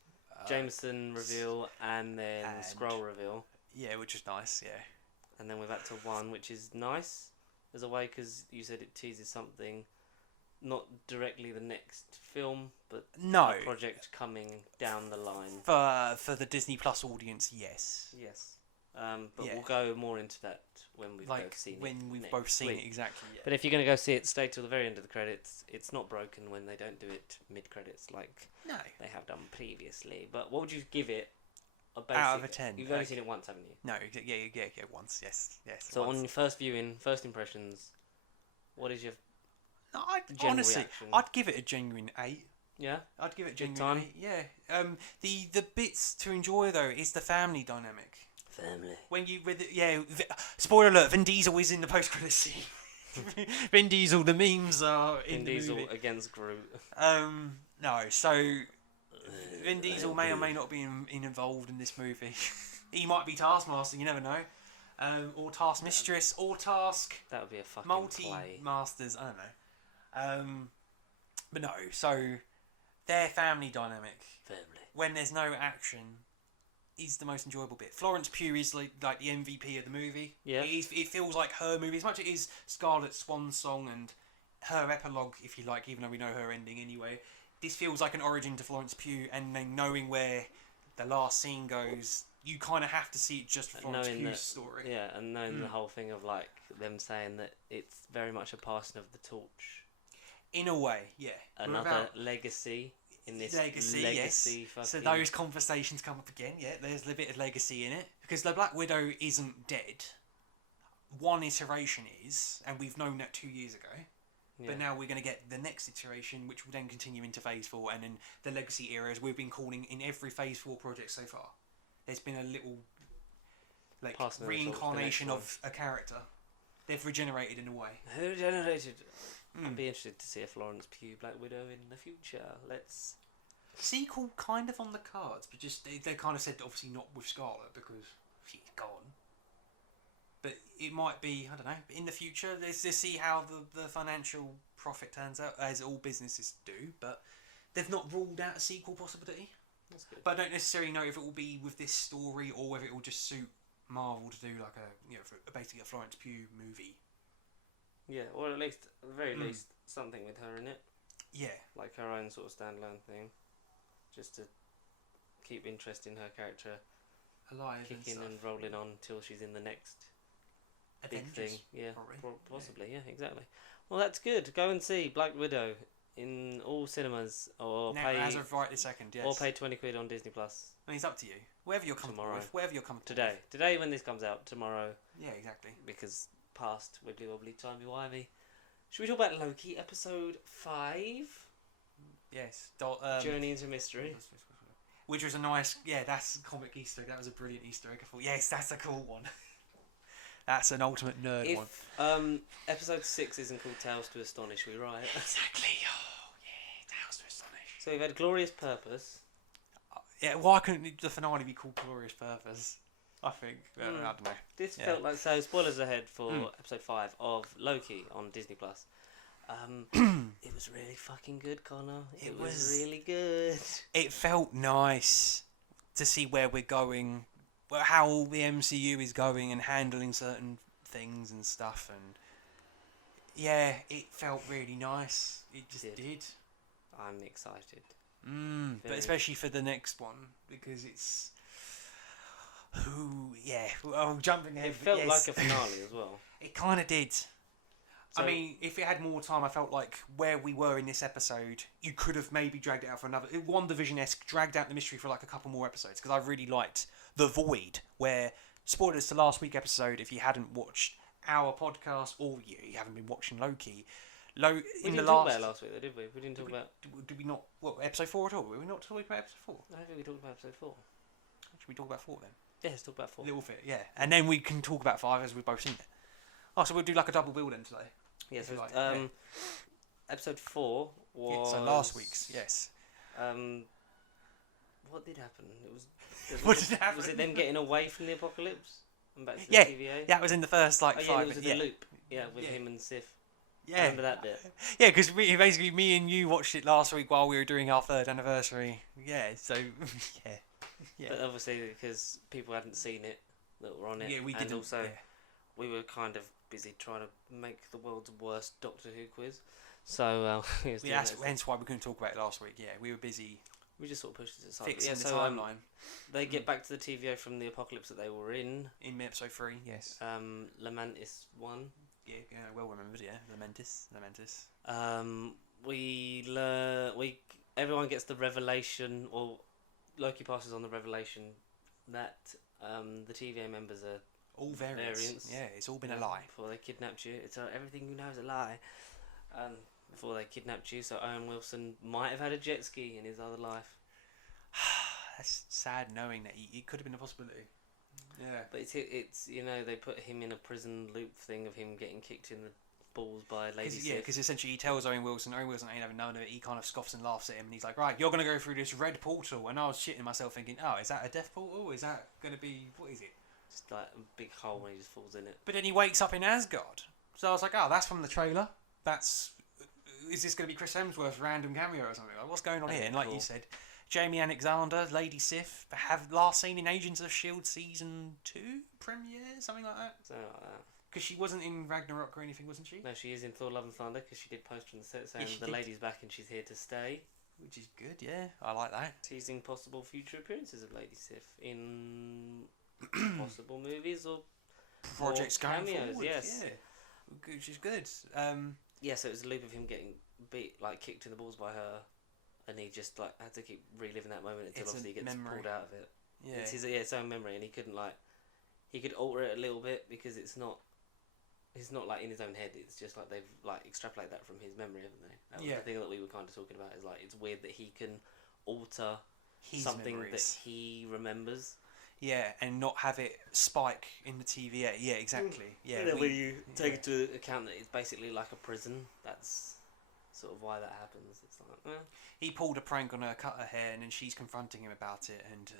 Jameson reveal and then and- Scroll reveal. Yeah, which is nice. Yeah. And then we've had to one, which is nice as a way, because you said it teases something, not directly the next film, but No. a project coming down the line. For the Disney Plus audience, yes. Yes. But Yeah. we'll go more into that when we've both seen it. when we've next both seen week. it, exactly. Yeah. But if you're going to go see it, stay till the very end of the credits. It's not broken when they don't do it mid-credits like No. they have done previously. But what would you give it? A basic, Out of a 10, You've only okay. seen it once, haven't you? No. Yeah. Once. Yes. So once. on your first viewing, first impressions, what is your... No, general honestly, reaction? I'd give it a genuine 8. Yeah? I'd give it a Good genuine time? 8. Yeah. The bits to enjoy though is the family dynamic. Family. When you spoiler alert, Vin Diesel is in the post credit scene. Vin Diesel, the memes are in Vin the Diesel movie. against Groot. No, so Vin Diesel may or may not be involved in this movie. He might be Taskmaster, you never know. Or Taskmistress, or Task That would be a fucking play. Multi-Masters, I don't know. But no, so their family dynamic, Family. when there's no action, is the most enjoyable bit. Florence Pugh is like the MVP of the movie. Yeah. It feels like her movie, as much as it is Scarlett's swan song and her epilogue, if you like, even though we know her ending anyway. This feels like an origin to Florence Pugh, and then knowing where the last scene goes, you kind of have to see it just for Florence Knowing Pugh's that- story. Yeah, and knowing the Mm. whole thing of like them saying that it's very much a passing of the torch. In a way, yeah. Another Without- legacy in this legacy, legacy yes. fucking... So those conversations come up again. Yeah, there's a bit of legacy in it because the Black Widow isn't dead. One iteration is, and we've known that 2 years ago. Yeah. But now we're going to get the next iteration, which will then continue into Phase 4, and then the legacy era, as we've been calling in every Phase 4 project so far. There's been a little like Passing of the torch, the reincarnation next of a character. They've regenerated in a way. Who generated? Mm. I'd be interested to see a Florence Pugh Black Widow in the future. Let's... Sequel kind of on the cards, but just they kind of said obviously not with Scarlet because she's gone. But it might be, I don't know, in the future. Let's just see how the financial profit turns out, as all businesses do. But they've not ruled out a sequel possibility. That's good. But I don't necessarily know if it will be with this story or whether it will just suit Marvel to do like basically a Florence Pugh movie. Yeah, or at least, at the very Mm. least, something with her in it. Yeah. Like her own sort of standalone thing. Just to keep interest in her character Alive and kicking stuff. and rolling on till she's in the next big Avengers, thing. Yeah, probably. possibly. Yeah, exactly. Well, that's good. Go and see Black Widow in all cinemas, or Now, pay as of right this second, yes. or pay 20 quid on Disney Plus I mean, it's up to you. Wherever you're comfortable Tomorrow. with. Wherever you're comfortable today. with. Today when this comes out, tomorrow Yeah, exactly. because past wibbly wobbly timey wimey. Should we talk about Loki episode 5? Yes. Journey into Mystery. Which was a nice, that's a comic Easter egg. That was a brilliant Easter egg. I thought, yes, that's a cool one. That's an ultimate nerd one. If episode 6 isn't called Tales to Astonish, we right? Exactly. Oh, yeah, Tales to Astonish. So we've had Glorious Purpose. Yeah, why couldn't the finale be called Glorious Purpose? I think. I don't know. This Yeah. felt like, so spoilers ahead for Mm. episode 5 of Loki on Disney Plus. It was really fucking good, Connor. It was was- really good. It felt nice to see where we're going, how the MCU is going and handling certain things and stuff. And yeah, it felt really nice. It just Did. did. I'm excited. But Very. especially for the next one because it's I'm jumping ahead. It but felt yes. like a finale as well. It kind of did. So- I mean, if it had more time, I felt like where we were in this episode, you could have maybe dragged it out for another. WandaVision-esque, dragged out the mystery for like a couple more episodes because I really liked The Void, where, spoilers to last week's episode if you hadn't watched our podcast or you haven't been watching Loki. We In didn't the talk last. about it last week, though, did we? We didn't talk about. Did we not. What, episode 4 at all? Were we not talking about episode 4? I don't think we talked about episode 4. Should we talk about 4 then? Yeah, let's talk about 4. Little bit, yeah. And then we can talk about 5 as we've both seen it. Oh, so we'll do like a double bill then today. Yeah, if so you like, yeah. episode 4 Yeah, was. so last week's, yes. What did happen? It was. What did happen? Was it them getting away from the apocalypse and back to the Yeah, TVA? Yeah, it was in the first like Oh, yeah, 5 it was in minutes. the loop. Yeah, with Yeah. him and Sif. Yeah. I remember that bit. Yeah, because basically me and you watched it last week while we were doing our 3rd anniversary. Yeah, so yeah. Yeah. But obviously, because people hadn't seen it that were on it. Yeah, we and didn't. also, yeah. we were kind of busy trying to make the world's worst Doctor Who quiz. So, we was doing Yeah, that. hence why we couldn't talk about it last week. Yeah, we were busy We just sort of pushed it aside. fixing the so, timeline. they get back to the TVA from the apocalypse that they were in. In episode 3, yes. Lamentis 1. Yeah, well remembered, yeah. Lamentis. Everyone gets the revelation, or Loki passes on the revelation that the TVA members are All variants. Yeah, it's all been a lie. before they kidnapped you. It's everything you know is a lie. Before they kidnapped you, so Owen Wilson might have had a jet ski in his other life. That's sad knowing that it could have been a possibility. Yeah. But it's they put him in a prison loop thing of him getting kicked in the balls by Lady Sif. Because essentially he tells Owen Wilson ain't having none of it. He kind of scoffs and laughs at him, and he's like, "Right, you're gonna go through this red portal." And I was shitting myself thinking, "Oh, is that a death portal? Is that gonna be what is it?" Just like a big hole and he just falls in it. But then he wakes up in Asgard. So I was like, "Oh, that's from the trailer. Is this gonna be Chris Hemsworth's random cameo or something? Like, what's going on That'd here?" be And like cool. you said, Jamie Alexander, Lady Sif, have last seen in Agents of Shield season 2 premiere, something like that. Something like that. Because she wasn't in Ragnarok or anything, wasn't she? No, she is in Thor: Love and Thunder because she did post on the set saying she the did. lady's back and she's here to stay, Which is good, yeah. I like that. teasing possible future appearances of Lady Sif in possible movies or Projects going cameos, forward. yes. Yeah. Which is good. yeah. So it was a loop of him getting kicked in the balls by her, and he just had to keep reliving that moment until It's a obviously he gets memory. pulled out of it. Yeah. It's his own memory, and he couldn't he could alter it a little bit because it's not in his own head. It's just they've extrapolated that from his memory, haven't they? That was Yeah. the thing that we were kind of talking about. Is it's weird that he can alter His something memories. that he remembers. Yeah, and not have it spike in the TVA. Yeah, exactly. Yeah. And then we- when you take into account that it's basically like a prison, that's sort of why that happens. It's he pulled a prank on her, cut her hair, and then she's confronting him about it, and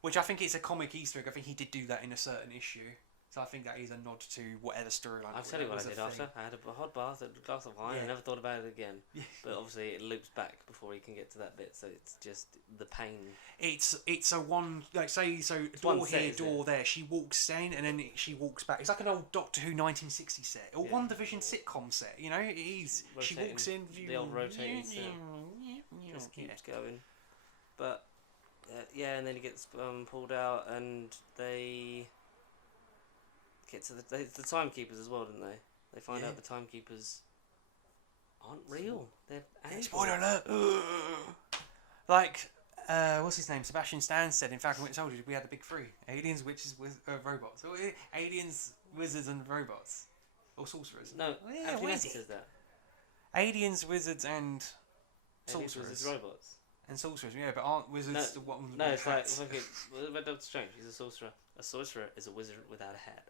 which I think it's a comic Easter egg. I think he did do that in a certain issue, so I think that is a nod to whatever storyline. I'll tell you what I did after. I had a hot bath, a glass of wine, Yeah. and never thought about it again. Yeah. But obviously it loops back before he can get to that bit, so it's just the pain. It's a one say one door set, here, isn't door there. She walks in and then she walks back. It's like an old Doctor Who 1960 set or Yeah. One Division sitcom set. You know, it is. She Rotating- walks in. the old rotating set. Just Yeah. keeps going. But yeah, and then he gets pulled out, and they get to the timekeepers as well, didn't they? They find Yeah. out the timekeepers aren't real. They're angels. Spoiler alert! Like, what's his name? Sebastian Stan said in Falcon Winter Soldier, we had the big three: aliens, witches, robots. Or, aliens, wizards, and robots, or sorcerers. No, Oh, yeah, Anthony what Mackie is it? says that. Aliens, wizards, and Aliens sorcerers. versus robots. And sorcerers, yeah, but aren't wizards the ones No, with it's like hats? fucking Red Doctor Strange. He's a sorcerer. A sorcerer is a wizard without a hat.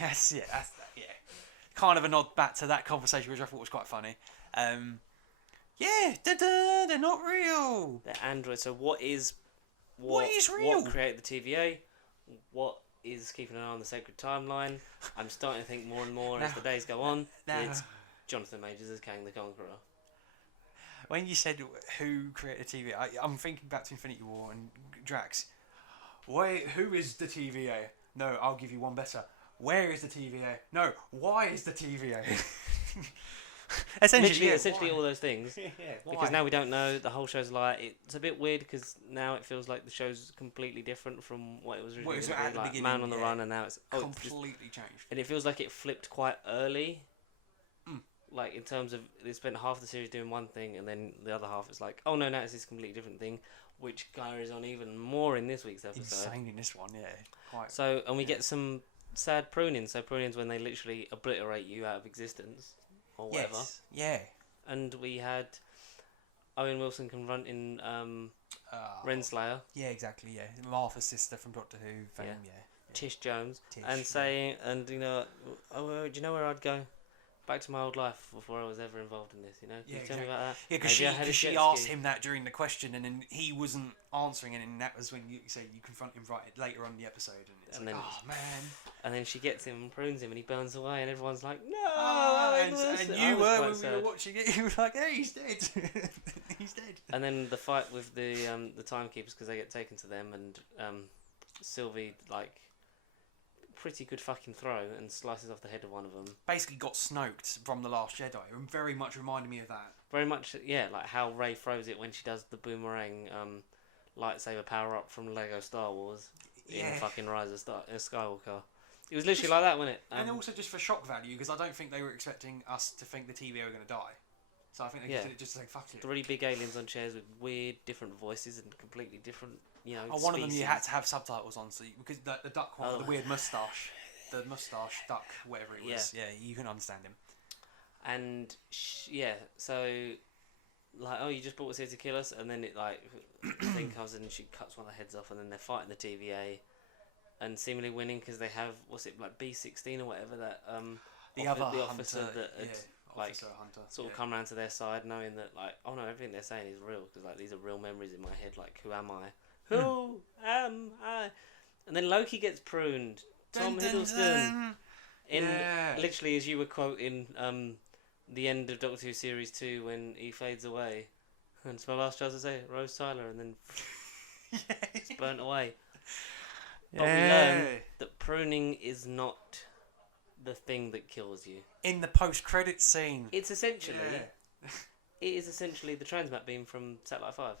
Yes, yeah, that's that, yeah. Kind of a nod back to that conversation, which I thought was quite funny. Yeah, they're not real. They're androids. So what is real? What created the TVA? What is keeping an eye on the sacred timeline? I'm starting to think more and more as Now- the days go on. now- It's Jonathan Majors as Kang the Conqueror. When you said who created TV, I'm thinking back to Infinity War and Drax. Wait, who is the TVA? No, I'll give you one better. Where is the TVA? No, why is the TVA? Essentially why? all those things. Yeah, Because why? now we don't know. The whole show's a lie. It's a bit weird because now it feels like the show's completely different from what it was originally What it was gonna at be, the like beginning, Man on the yeah. Run, and now it's it's just, completely changed. and it feels like it flipped quite early. Mm. Like in terms of they spent half the series doing one thing, and then the other half it's like, oh no, now it's this completely different thing, which carries on even more in this week's episode. Insane in this one, yeah. Quite. So, and we Yeah. get some sad prunings. So prunings when they literally obliterate you out of existence or whatever. Yes. Yeah. And we had Owen Wilson confronting Renslayer, Yeah, exactly. Yeah, Martha's sister from Doctor Who fame. Yeah. Tish Jones, Tish, and yeah. saying, and do you know where I'd go? back to my old life before I was ever involved in this. Can you tell me about that? Yeah, because Maybe I had a she jet asked ski. him that during the question, and then he wasn't answering, and then that was when you confront him right later on in the episode, and it's And like, then- oh man. And then she gets him and prunes him, and he burns away, and everyone's like, "No!" And I you was were quite when we sad. were watching it. You were like, "Hey, he's dead. He's dead." And then the fight with the timekeepers because they get taken to them, and Sylvie pretty good fucking throw and slices off the head of one of them. Basically, got Snoked from the Last Jedi, and very much reminded me of that. Very much, yeah, like how Rey throws it when she does the boomerang lightsaber power up from Lego Star Wars in fucking Rise of Skywalker. It was literally like that, wasn't it? And also just for shock value, because I don't think they were expecting us to think the TVA were going to die. So I think they did it just to say, fuck it. The really big aliens on chairs with weird, different voices and completely different, One of them you species. had to have subtitles on, so because the duck one with the weird moustache, the moustache duck, whatever it was, you can understand him. And so you just brought us here to kill us, and then it thing comes in and she cuts one of the heads off, and then they're fighting the TVA, and seemingly winning because they have B-16 or whatever that The officer hunter, that had, Officer Hunter, sort of come around to their side, knowing that oh no, everything they're saying is real because these are real memories in my head. Who am I? Who am I? And then Loki gets pruned. Tom Hiddleston. In literally as you were quoting the end of Doctor Who series 2 when he fades away, and it's my last chance to say it, Rose Tyler, and then it's burnt away. But we learn that pruning is not the thing that kills you. In the post-credit scene, It's essentially it is essentially the transmat beam from Satellite 5.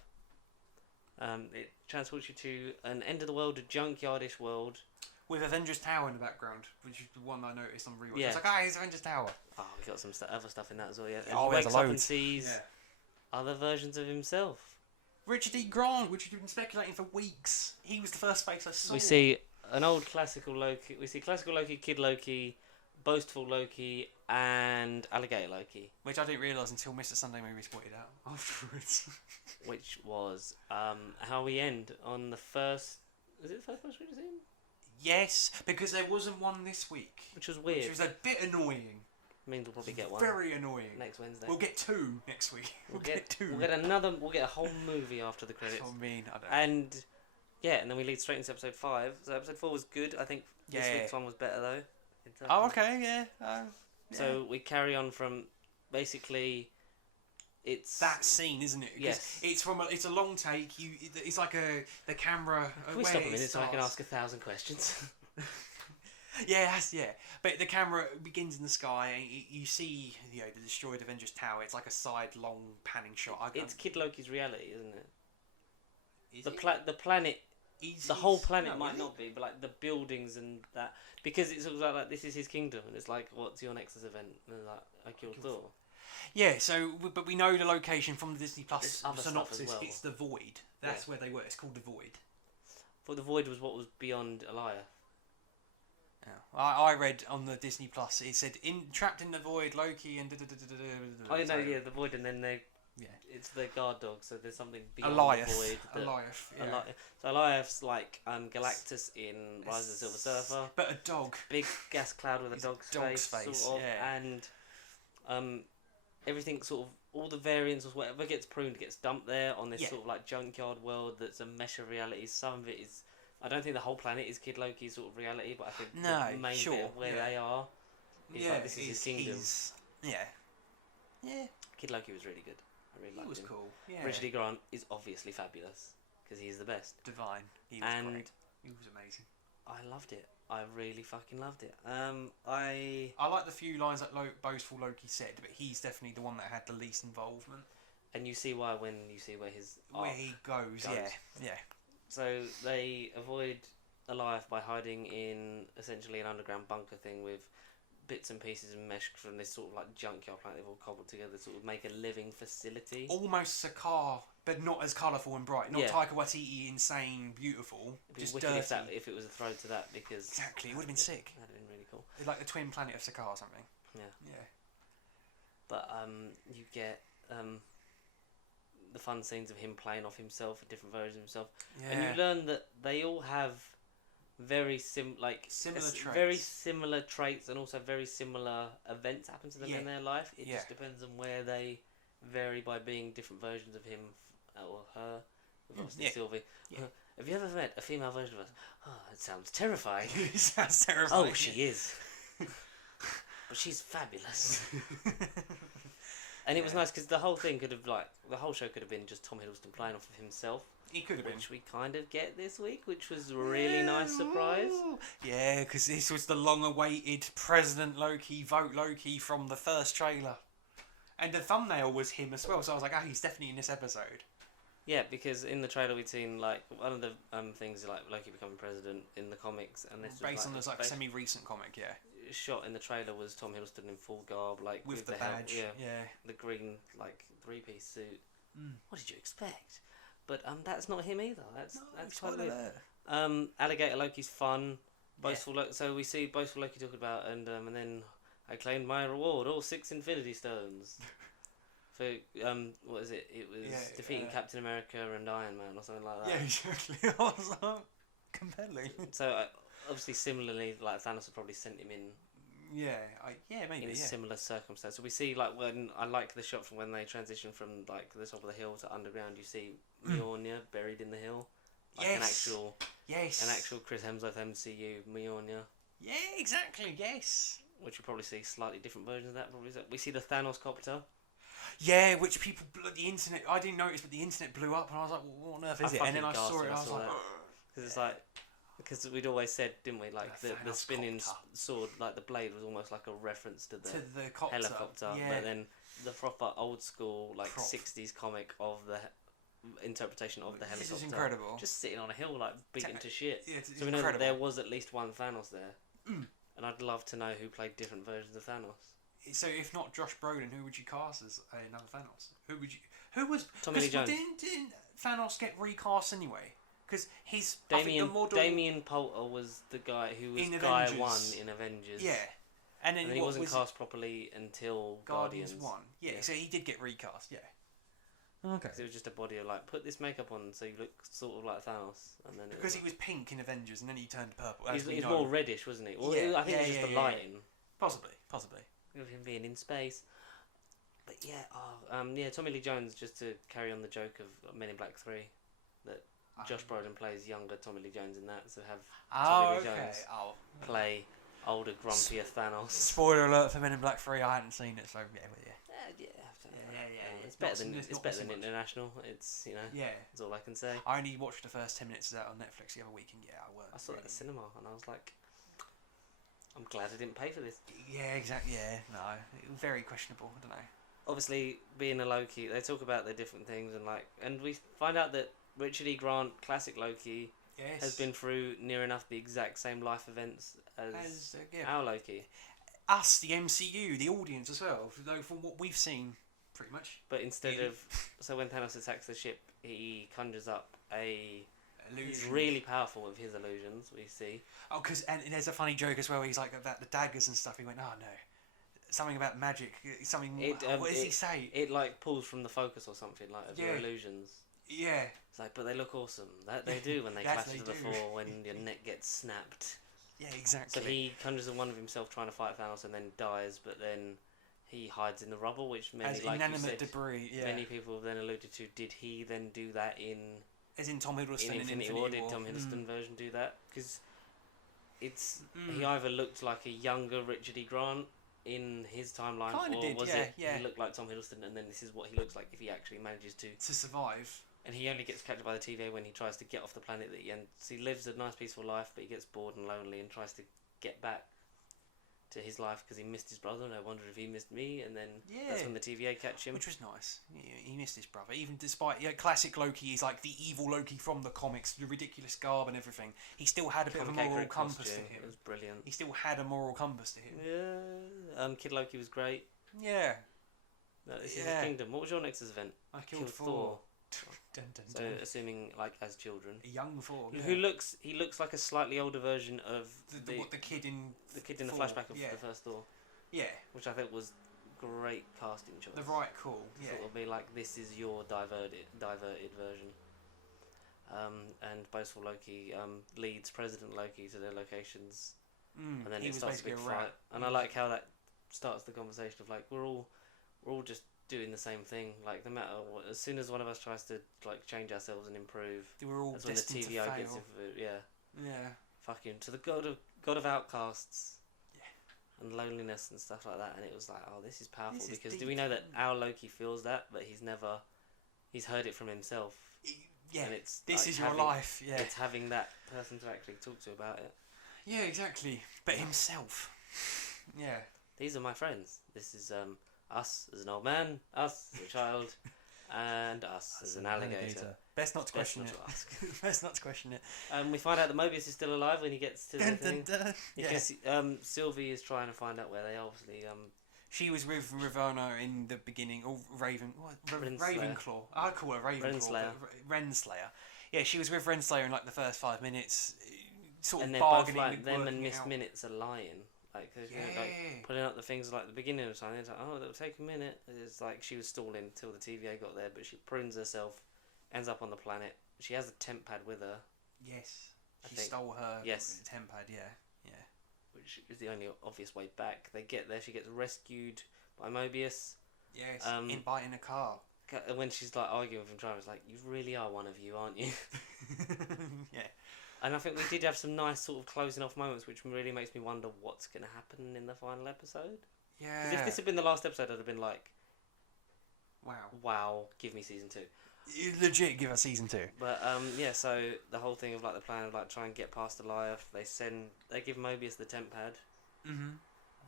It transports you to an end of the world, a junkyardish world. with Avengers Tower in the background, which is the one I noticed on rewatch. Yeah. It's it's Avengers Tower. Oh, we got some other stuff in that as well. Yeah, and Oh, he there's wakes up and loads. sees other versions of himself. Richard E. Grant, which we've been speculating for weeks. He was the first face I saw. We see an old classical Loki. We see classical Loki, Kid Loki, boastful Loki, and alligator Loki, which I didn't realise until Mr. Sunday Movies pointed out afterwards. which was how we end on the first. Was it the first one we seen? Yes, because there wasn't one this week, Which was weird. which was a bit annoying. Means we'll probably get one Very annoying. next Wednesday. We'll get two next week. We'll get two. We'll get another. We'll get a whole movie after the credits. I mean, I don't know. And and then we lead straight into episode 5. So episode 4 was good. I think this week's one was better though. Oh, okay, yeah. So we carry on from basically. It's that scene, isn't it? 'Cause Yes. it's a long take. It's like the camera. Can we where stop a it minute so I can starts. ask 1,000 questions? Yeah. But the camera begins in the sky, and you see the destroyed Avengers Tower. It's like a side long panning shot. It's Kid Loki's reality, isn't it? Is The it? the planet, Is the whole it? planet No, might is not be, but the buildings and that, because it's sort of like this is his kingdom, and it's like, what's your Nexus event? And I killed Thor. Yeah, but we know the location from the Disney Plus There's other stuff as synopsis. well. It's the Void. That's where they were. It's called the Void. But the void was what was beyond Alaya. Yeah. I read on the Disney Plus. It said trapped in the void, Loki and. Oh no, yeah, the void, and then it's the guard dog. So there's something beyond Eliath. the void. Eliath. Yeah. So Eliath's like Galactus in Rise of the Silver Surfer. But a dog. Big gas cloud with It's a dog's dog's face, face, sort of, yeah. and everything sort of all the variants or whatever gets pruned gets dumped there on this sort of like junkyard world that's a mesh of realities. Some of it is. I don't think the whole planet is Kid Loki's sort of reality, but I think the main bit of where they are is like this is his kingdom. Yeah. Kid Loki was really good. I really liked He was him. cool. Yeah. Richard E. Grant is obviously fabulous because he's the best. Divine. He was And great. He was amazing. I loved it. I really fucking loved it. I like the few lines that boastful Loki said, but he's definitely the one that had the least involvement. and you see why when you see where his Where arc he goes. Yeah. So they avoid Eliath by hiding in essentially an underground bunker thing with bits and pieces of mesh from this sort of like junkyard plant they've all cobbled together to sort of make a living facility. Almost Sakaar, but not as colourful and bright. Not Yeah. Taika Waititi, insane, beautiful. It'd be Just wicked dirty. if it was a throw to that because Exactly, it would have been sick. That'd have been really cool. Like the twin planet of Sakaar or something. Yeah. Yeah. But you get the fun scenes of him playing off himself, different versions of himself, Yeah. and you learn that they all have very Similar very traits. similar traits, and also very similar events happen to them in their life. It just depends on where they vary by being different versions of him or her. With obviously Sylvie. Yeah. Have you ever met a female version of us? Oh, it sounds terrifying. It sounds terrifying. Oh, she is. But she's fabulous. And it was nice because the whole thing could have the whole show could have been just Tom Hiddleston playing off of himself. He could have been. Which we kind of get this week, which was a really nice surprise. Yeah, because this was the long-awaited President Loki, vote Loki from the first trailer. And the thumbnail was him as well, so I was like, oh, he's definitely in this episode. Yeah, because in the trailer we'd seen one of the things like Loki becoming president in the comics, and this based was, on this semi-recent comic, shot in the trailer was Tom Hiddleston in full garb, with the badge, the green 3-piece suit. What did you expect? But that's not him either. That's quite weird. Alligator Loki's fun. Boastful so we see Boastful Loki talking about and then I claimed my reward, all 6 Infinity Stones. For what is it? It was defeating Captain America and Iron Man or something like that. Yeah, exactly. I was like, compelling. So obviously similarly, Thanos had probably sent him in. Maybe in similar circumstances. So we see when I like the shot from when they transition from the top of the hill to underground. You see Mjolnir buried in the hill, an actual Chris Hemsworth MCU Mjolnir. Yeah, exactly. Yes. Which you probably see slightly different versions of that. We see the Thanos copter. Yeah, which people the internet. I didn't notice, but the internet blew up, and I was like, "What on earth is it?" And then I saw it, and I was like, because it's because we'd always said, didn't we, the spinning sword, the blade was almost like a reference to the helicopter, but then the proper old school 60s comic of the interpretation of the helicopter. This is incredible. Just sitting on a hill big into shit. Yeah, it's so we know incredible. that there was at least one Thanos there, and I'd love to know who played different versions of Thanos. So if not Josh Brolin, who would you cast as another Thanos? Who was Tommy Lee Jones? Didn't Thanos get recast anyway? Because he's Damien Poulter was the guy who was Guy 1 in Avengers. Yeah, and then he wasn't cast properly until Guardians 1. Yeah, so he did get recast. Yeah. Okay. It was just a body of put this makeup on so you look sort of like Thanos, and then because he was pink in Avengers and then he turned purple. He's more reddish, wasn't he? Well, I think it was just the lighting. Possibly. With him being in space. But Tommy Lee Jones, just to carry on the joke of Men in Black 3, that Josh Brolin plays younger Tommy Lee Jones in that, so have Tommy Lee Jones play older, grumpier Thanos. Spoiler alert for Men in Black 3, I hadn't seen it, so It's better than International. It's that's all I can say. I only watched the first 10 minutes of that on Netflix the other week, and I saw it at the cinema, and I was like, I'm glad I didn't pay for this. Yeah, exactly. Yeah, no, very questionable. I don't know. Obviously, being a Loki, they talk about the different things and we find out that Richard E. Grant, classic Loki, has been through near enough the exact same life events as our Loki. Us, the MCU, the audience as well. Though from what we've seen, pretty much. But instead of when Thanos attacks the ship, he conjures up a. He's really powerful with his illusions. We see. Oh, and there's a funny joke as well. He's like about the daggers and stuff. He went, "Oh no, something about magic. Something. What does he say? It pulls from the focus or something of your illusions. Yeah. It's but they look awesome. That they do when they clash to the floor when your neck gets snapped. Yeah, exactly. So he conjures one of himself trying to fight Thanos and then dies, but then he hides in the rubble, which many inanimate debris. Yeah. Many people have then alluded to. Did he then do that in? As in Tom Hiddleston in Infinity War. Did Tom Hiddleston version do that? Because he either looked like a younger Richard E. Grant in his timeline, he looked like Tom Hiddleston, and then this is what he looks like if he actually manages to survive. And he only gets captured by the TVA when he tries to get off the planet that he ends. He lives a nice, peaceful life, but he gets bored and lonely and tries to get back to his life because he missed his brother, and I wondered if he missed me, and then that's when the TVA catch him. Which was nice. He missed his brother, even despite classic Loki is like the evil Loki from the comics, the ridiculous garb and everything. He still had a bit of a moral compass to him. It was brilliant. He still had a moral compass to him. Yeah. Kid Loki was great. Yeah. This is his kingdom. What was your Nexus event? I killed Thor. Dun, dun, dun. So assuming as children, a young Thor, he looks like a slightly older version of the kid in the flashback of the first Thor. Yeah, which I think was great casting choice. The right call. Yeah, it'll be this is your diverted version. and boastful Loki leads President Loki to their locations, and then he it was starts a basically big a fight. rat. And I like how that starts the conversation of like we're all just doing the same thing. Like no matter what, as soon as one of us tries to like change ourselves and improve, They were all that's when the destined to TVO fail. gets influenced. Yeah, Yeah. fucking to the god of outcasts. And loneliness and stuff like that, and it was like, oh, this is powerful This is because do deep. we know that our Loki feels that, but he's heard it from himself. Yeah. And it's This like is your having- life. Yeah. It's having that person to actually talk to about it. Yeah, exactly. But himself. Yeah. These are my friends. This is us as an old man, us as a child, and us as an alligator. Best not to Best question not it. to ask. Best not to question it. We find out that Mobius is still alive when he gets to the Dun, thing. dun, dun. Yeah. Because Sylvie is trying to find out where they obviously She was with Ravonna in the beginning, or Renslayer. Ravenclaw. I call her Ravenclaw. Renslayer. but Renslayer. Yeah, she was with Renslayer in like the first 5 minutes, sort of and they're both bargaining like with them and working Miss out. Minutes are lying. Like, they're Yeah. like putting up the things like the beginning of time. It's like, oh, that'll take a minute. It's like she was stalling until the TVA got there, but she prunes herself, ends up on the planet. She has a temp pad with her, Yes, I she think. stole her Yes. temp pad. Yeah, yeah. which is the only obvious way back. They get there, she gets rescued by Mobius. Yes, Um, in a car. And when she's like arguing with him, driving, it's like, you really are one of you, aren't you? Yeah. And I think we did have some nice sort of closing off moments, which really makes me wonder what's going to happen in the final episode. Yeah. Because if this had been the last episode, I'd have been like, Wow. wow, give me season 2. You legit give us season 2. But yeah, so the whole thing of like the plan of like try and get past Goliath, they give Mobius the temp pad, Mhm.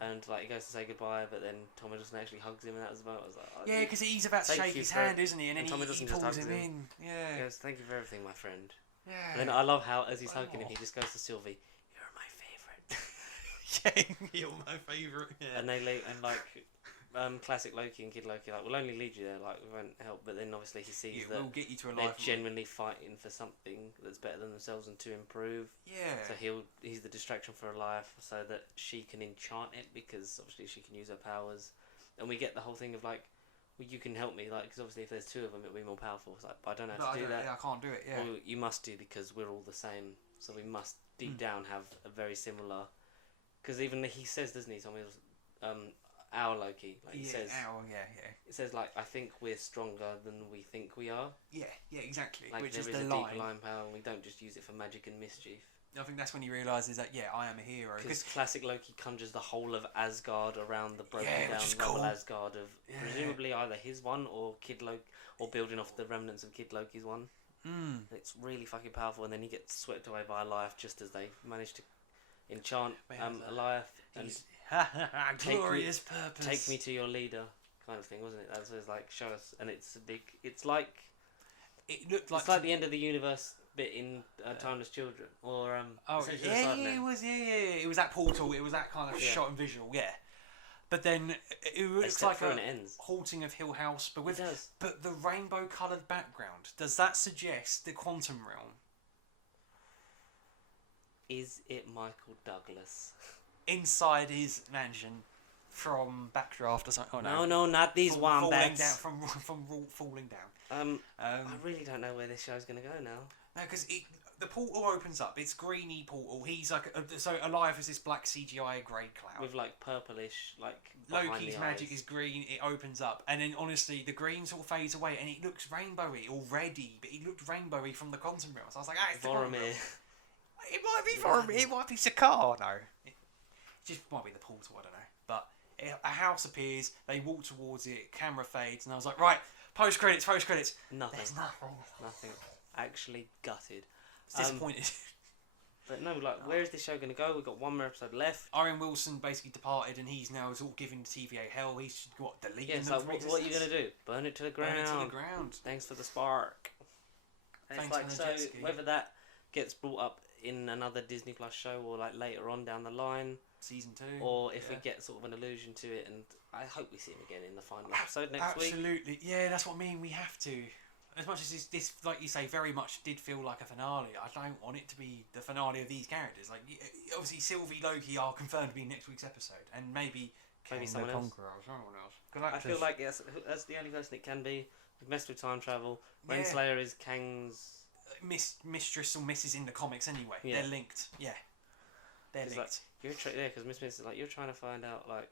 and like he goes to say goodbye, but then Tom Hiddleston actually hugs him, and that was about. I was like, oh, Yeah, because he's about to Thank shake you his for- hand, isn't he? And then and Tom he Hiddleston just pulls hugs him him. in. he Yeah. goes, thank you for everything, my friend. Yeah. And then I love how as he's hugging him, Oh. he just goes to Sylvie, "You're my favorite." Yeah, you're my favourite. Yeah. And they leave, and like classic Loki and Kid Loki, like we'll only lead you there, like we won't help. But then obviously he sees Yeah, that we'll get you to a they're life. genuinely fighting for something that's better than themselves and to improve. Yeah. So he's the distraction for her life, so that she can enchant it because obviously she can use her powers, and we get the whole thing of like, well, you can help me, like because obviously if there's 2 of them, it'll be more powerful. It's like, but I don't know But how I to do don't- that. yeah, I can't do it. Yeah. Well, you must do because we're all the same. So we must deep down have a very similar. Because even he says, doesn't he? Tommy, our Loki, like he yeah. says, Yeah. it says like I think we're stronger than we think we are. Yeah. Yeah. Exactly. Like Which there is is the a line. deep line power, and we don't just use it for magic and mischief. I think that's when he realizes that I am a hero. Because classic Loki conjures the whole of Asgard around the broken Yeah, down which is rubble cool. Asgard of Yeah. presumably either his one or Kid Loki, or building off the remnants of Kid Loki's one. Mm. It's really fucking powerful, and then he gets swept away by Goliath just as they manage to enchant Goliath and Glorious purpose. take me to your leader, kind of thing, wasn't it? That was like show us, and it's a big. It's like It looked like. it's like the end of the universe bit in Timeless Children, or Oh Essentially the yeah, Cybermen. it was. Yeah. It was that portal. It was that kind of Yeah. shot and visual. Yeah. But then it looks Except like for when a it ends. haunting of Hill House, but It with does. but the rainbow coloured background. Does that suggest the quantum realm? Is it Michael Douglas? Inside his mansion from Backdraft or something. Oh, No, not these falling wombats. down from falling down. I really don't know where this show's gonna go now. No, because the portal opens up. It's greeny portal. He's like so alive as this black CGI grey cloud. With like purplish, like behind Loki's the magic eyes. is green. It opens up, and then honestly, the green sort of fades away, and it looks rainbowy already. But it looked rainbowy from the quantum realm. So I was like, it's the quantum realm. Voromir. It might be Voromir. It might be Sakaar. No, it just might be the portal. I don't know. But a house appears. They walk towards it. Camera fades, and I was like, right, post credits. Nothing. There's nothing. Nothing. Actually gutted. Disappointed. But no, like, where is this show going to go? We've got one more episode left. Owen Wilson basically departed, and he's now sort of giving the TVA hell. He's deleting Yeah, it's them like, from what are you existence? going to do? Burn it to the ground. Burn it to the ground. Thanks for the spark. And it's Thanks like, for the so jet ski. whether that gets brought up in another Disney Plus show or like later on down the line, Season 2. or if we yeah. get sort of an allusion to it, and I hope we see him again in the final episode next week. Absolutely. Yeah, that's what I mean. We have to. As much as this, like you say, very much did feel like a finale, I don't want it to be the finale of these characters. Like, obviously, Sylvie, Loki are confirmed to be next week's episode, and maybe Maybe Kang someone the else. Conqueror or someone else. I feel like that's the only person it can be. We've messed with time travel. Yeah. Renslayer is Kang's Mistress or Mrs. in the comics anyway. Yeah. They're linked. Yeah, they're It's linked. because Miss is like, you're trying to find out, like,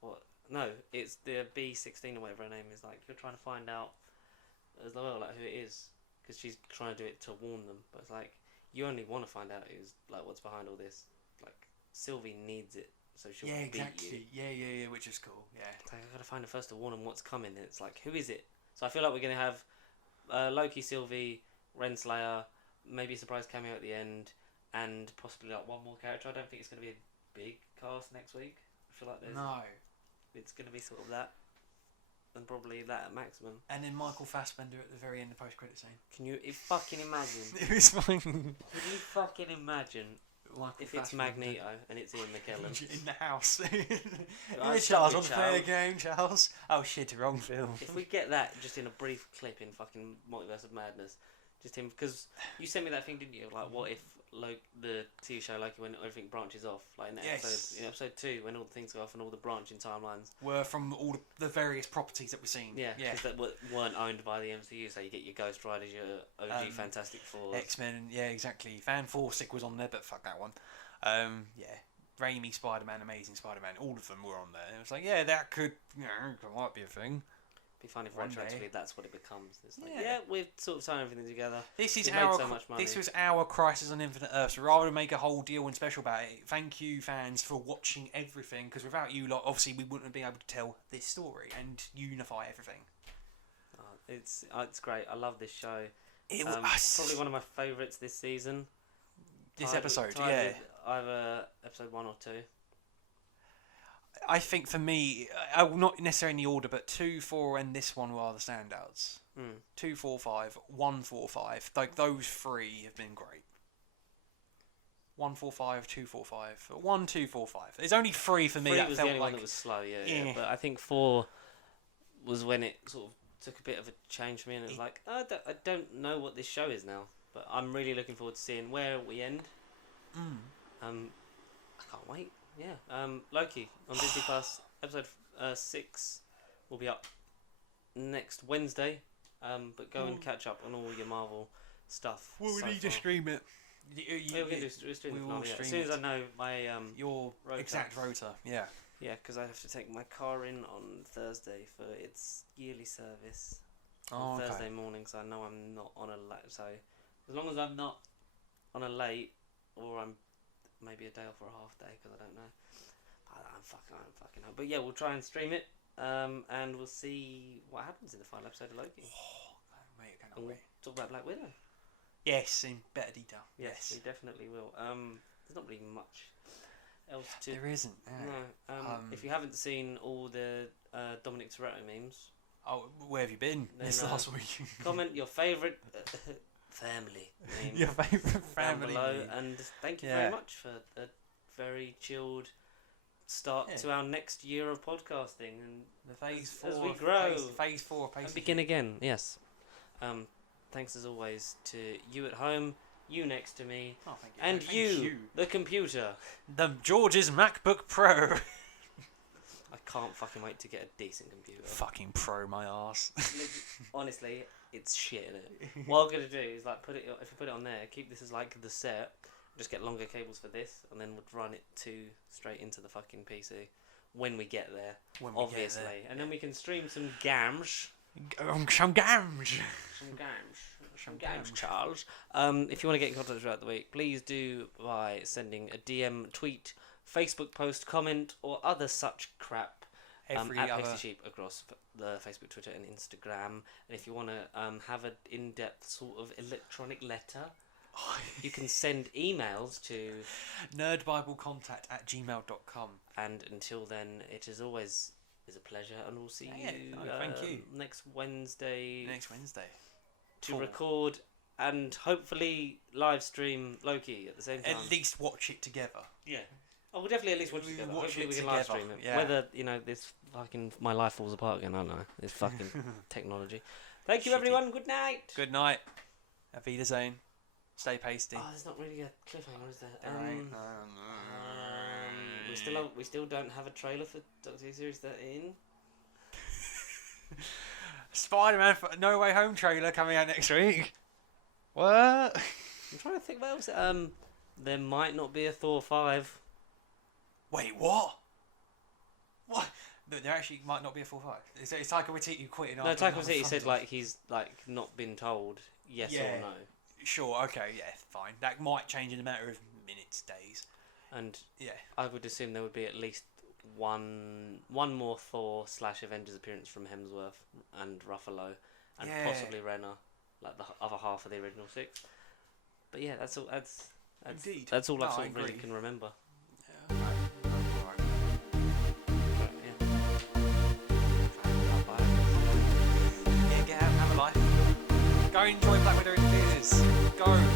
what? No, it's the B16 or whatever her name is. Like, you're trying to find out as well, like, who it is, because she's trying to do it to warn them. But it's like, you only want to find out who's, like, what's behind all this. Like, Sylvie needs it, so she'll Yeah, beat exactly. you. Yeah, which is cool. Yeah. It's like, I gotta find her first to warn them what's coming. And it's like, who is it? So I feel like we're gonna have Loki, Sylvie, Renslayer, maybe a surprise cameo at the end, and possibly like one more character. I don't think it's gonna be a big cast next week. I feel like it's gonna be sort of that, and probably that at maximum. And then Michael Fassbender at the very end of the post-credit scene. Can you fucking imagine? It was fine. Can you fucking imagine Michael if it's Fassbender Magneto and it's Ian McKellen? in the house. Right, Yeah, Charles, stop want it, to play a Charles. game, Charles? Oh shit, wrong film. If we get that just in a brief clip in fucking Multiverse of Madness, just him, because you sent me that thing, didn't you? Like, what if the TV show Loki, when everything branches off, like in the Yes. episode 2, when all the things go off and all the branching timelines. Were from all the various properties that we've seen. Yeah, because that weren't owned by the MCU, so you get your Ghost Riders, your OG Fantastic Four. X-Men, yeah, exactly. Fan 4 Sick was on there, but fuck that one. Yeah. Raimi Spider-Man, Amazing Spider-Man, all of them were on there. It was like, yeah, that could, might be a thing. Be funny if One retroactively day. that's what it becomes. It's like, Yeah. we're sort of tying everything together. This is We made our. so much money. This was our Crisis on Infinite Earths. So rather than make a whole deal and special about it, thank you, fans, for watching everything. Because without you lot, obviously, we wouldn't have been able to tell this story and unify everything. It's great. I love this show. It Probably one of my favourites this season. This Tied episode, tied yeah. with either episode 1 or 2. I think for me, not necessarily in the order, but 2, 4, and this one were the standouts. 2, 4, 5, 1, 4, 5. Like those three have been great. 1, 4, 5, 2, 4, 5, 1, 2, 4, 5. There's only 3 for me. 3 that was felt the only like one that was slow, yeah. Yeah. But I think 4 was when it sort of took a bit of a change for me, and it was like, I don't know what this show is now, but I'm really looking forward to seeing where we end. I can't wait. Yeah. Loki on Disney Plus, episode 6 will be up next Wednesday. But go and catch up on all your Marvel stuff. Well, we so need to far. stream it. We're going to stream we the will finale, yeah. stream As soon as it. I know my Your rota. exact rota, yeah. Yeah, because I have to take my car in on Thursday for its yearly service on Thursday morning, so I know I'm not on a late. So as long as I'm not on a late, or I'm maybe a day off or a half day, because I don't know. I'm fucking home. But yeah, we'll try and stream it, and we'll see what happens in the final episode of Loki. Mate, I And cannot we'll wait. talk about Black Widow. Yes, in better detail. Yes, we definitely will. There's not really much else to. There isn't. No. If you haven't seen all the Dominic Toretto memes, Oh, where have you been Then, this last week? comment your favourite family meme Your favourite down family. below, meme. and thank you Yeah. very much for a very chilled start Yeah. to our next year of podcasting, and The phase as 4. we grow. Phase 4. and begin again. Yes. Thanks as always to you at home, you next to me, Oh, thank you. and Thank you, the computer. The George's MacBook Pro. I can't fucking wait to get a decent computer. Fucking pro my arse. Honestly, it's shit, innit? What I'm gonna do is like if I put it on there, keep this as like the set, just get longer cables for this, and then would run it straight into the fucking PC when we get there, When we get obviously, there, and then we can stream some games. Some gams. Some games, Charles. If you want to get in contact throughout the week, please do by sending a DM, tweet, Facebook post, comment, or other such crap Every at other. Pasty Sheep across the Facebook, Twitter, and Instagram. And if you want to have an in-depth sort of electronic letter, you can send emails to. nerdbiblecontact@gmail.com. And until then, it is always a pleasure, and we'll see Yeah, you, no, thank you. next Wednesday Next Wednesday. to Cool. record and hopefully live stream Loki at the same time. At least watch it together. Yeah. Oh, we'll definitely at least watch it We together. watch Hopefully it we can live together, stream it. yeah. Whether, this fucking my life falls apart again, I don't know. It's fucking technology. Thank you, Shitty. everyone. Good night. Good night. Auf Wiedersehen. Stay pasty. Oh, there's not really a cliffhanger, is there? Alright. We still don't have a trailer for Doctor Who Series 13. Spider-Man No Way Home trailer coming out next week. What? I'm trying to think what else. There might not be a Thor 5. Wait, what? What? No, there actually might not be a 4-5. It's Taika Waititi quitting. No, after Taika another Waititi front said of- like he's like not been told yes Yeah. or no, Sure, okay, yeah, fine. That might change in a matter of minutes, days. and Yeah. I would assume there would be at least one more Thor / Avengers appearance from Hemsworth and Ruffalo, and Yeah. possibly Renner, like the other half of the original 6. But yeah, that's all. That's Indeed. That's all No, I I sort of really agree. can remember. Yeah, okay. Alright. But, yeah. Yeah, get out and have a life. Go enjoy Black Widow in theaters. Go.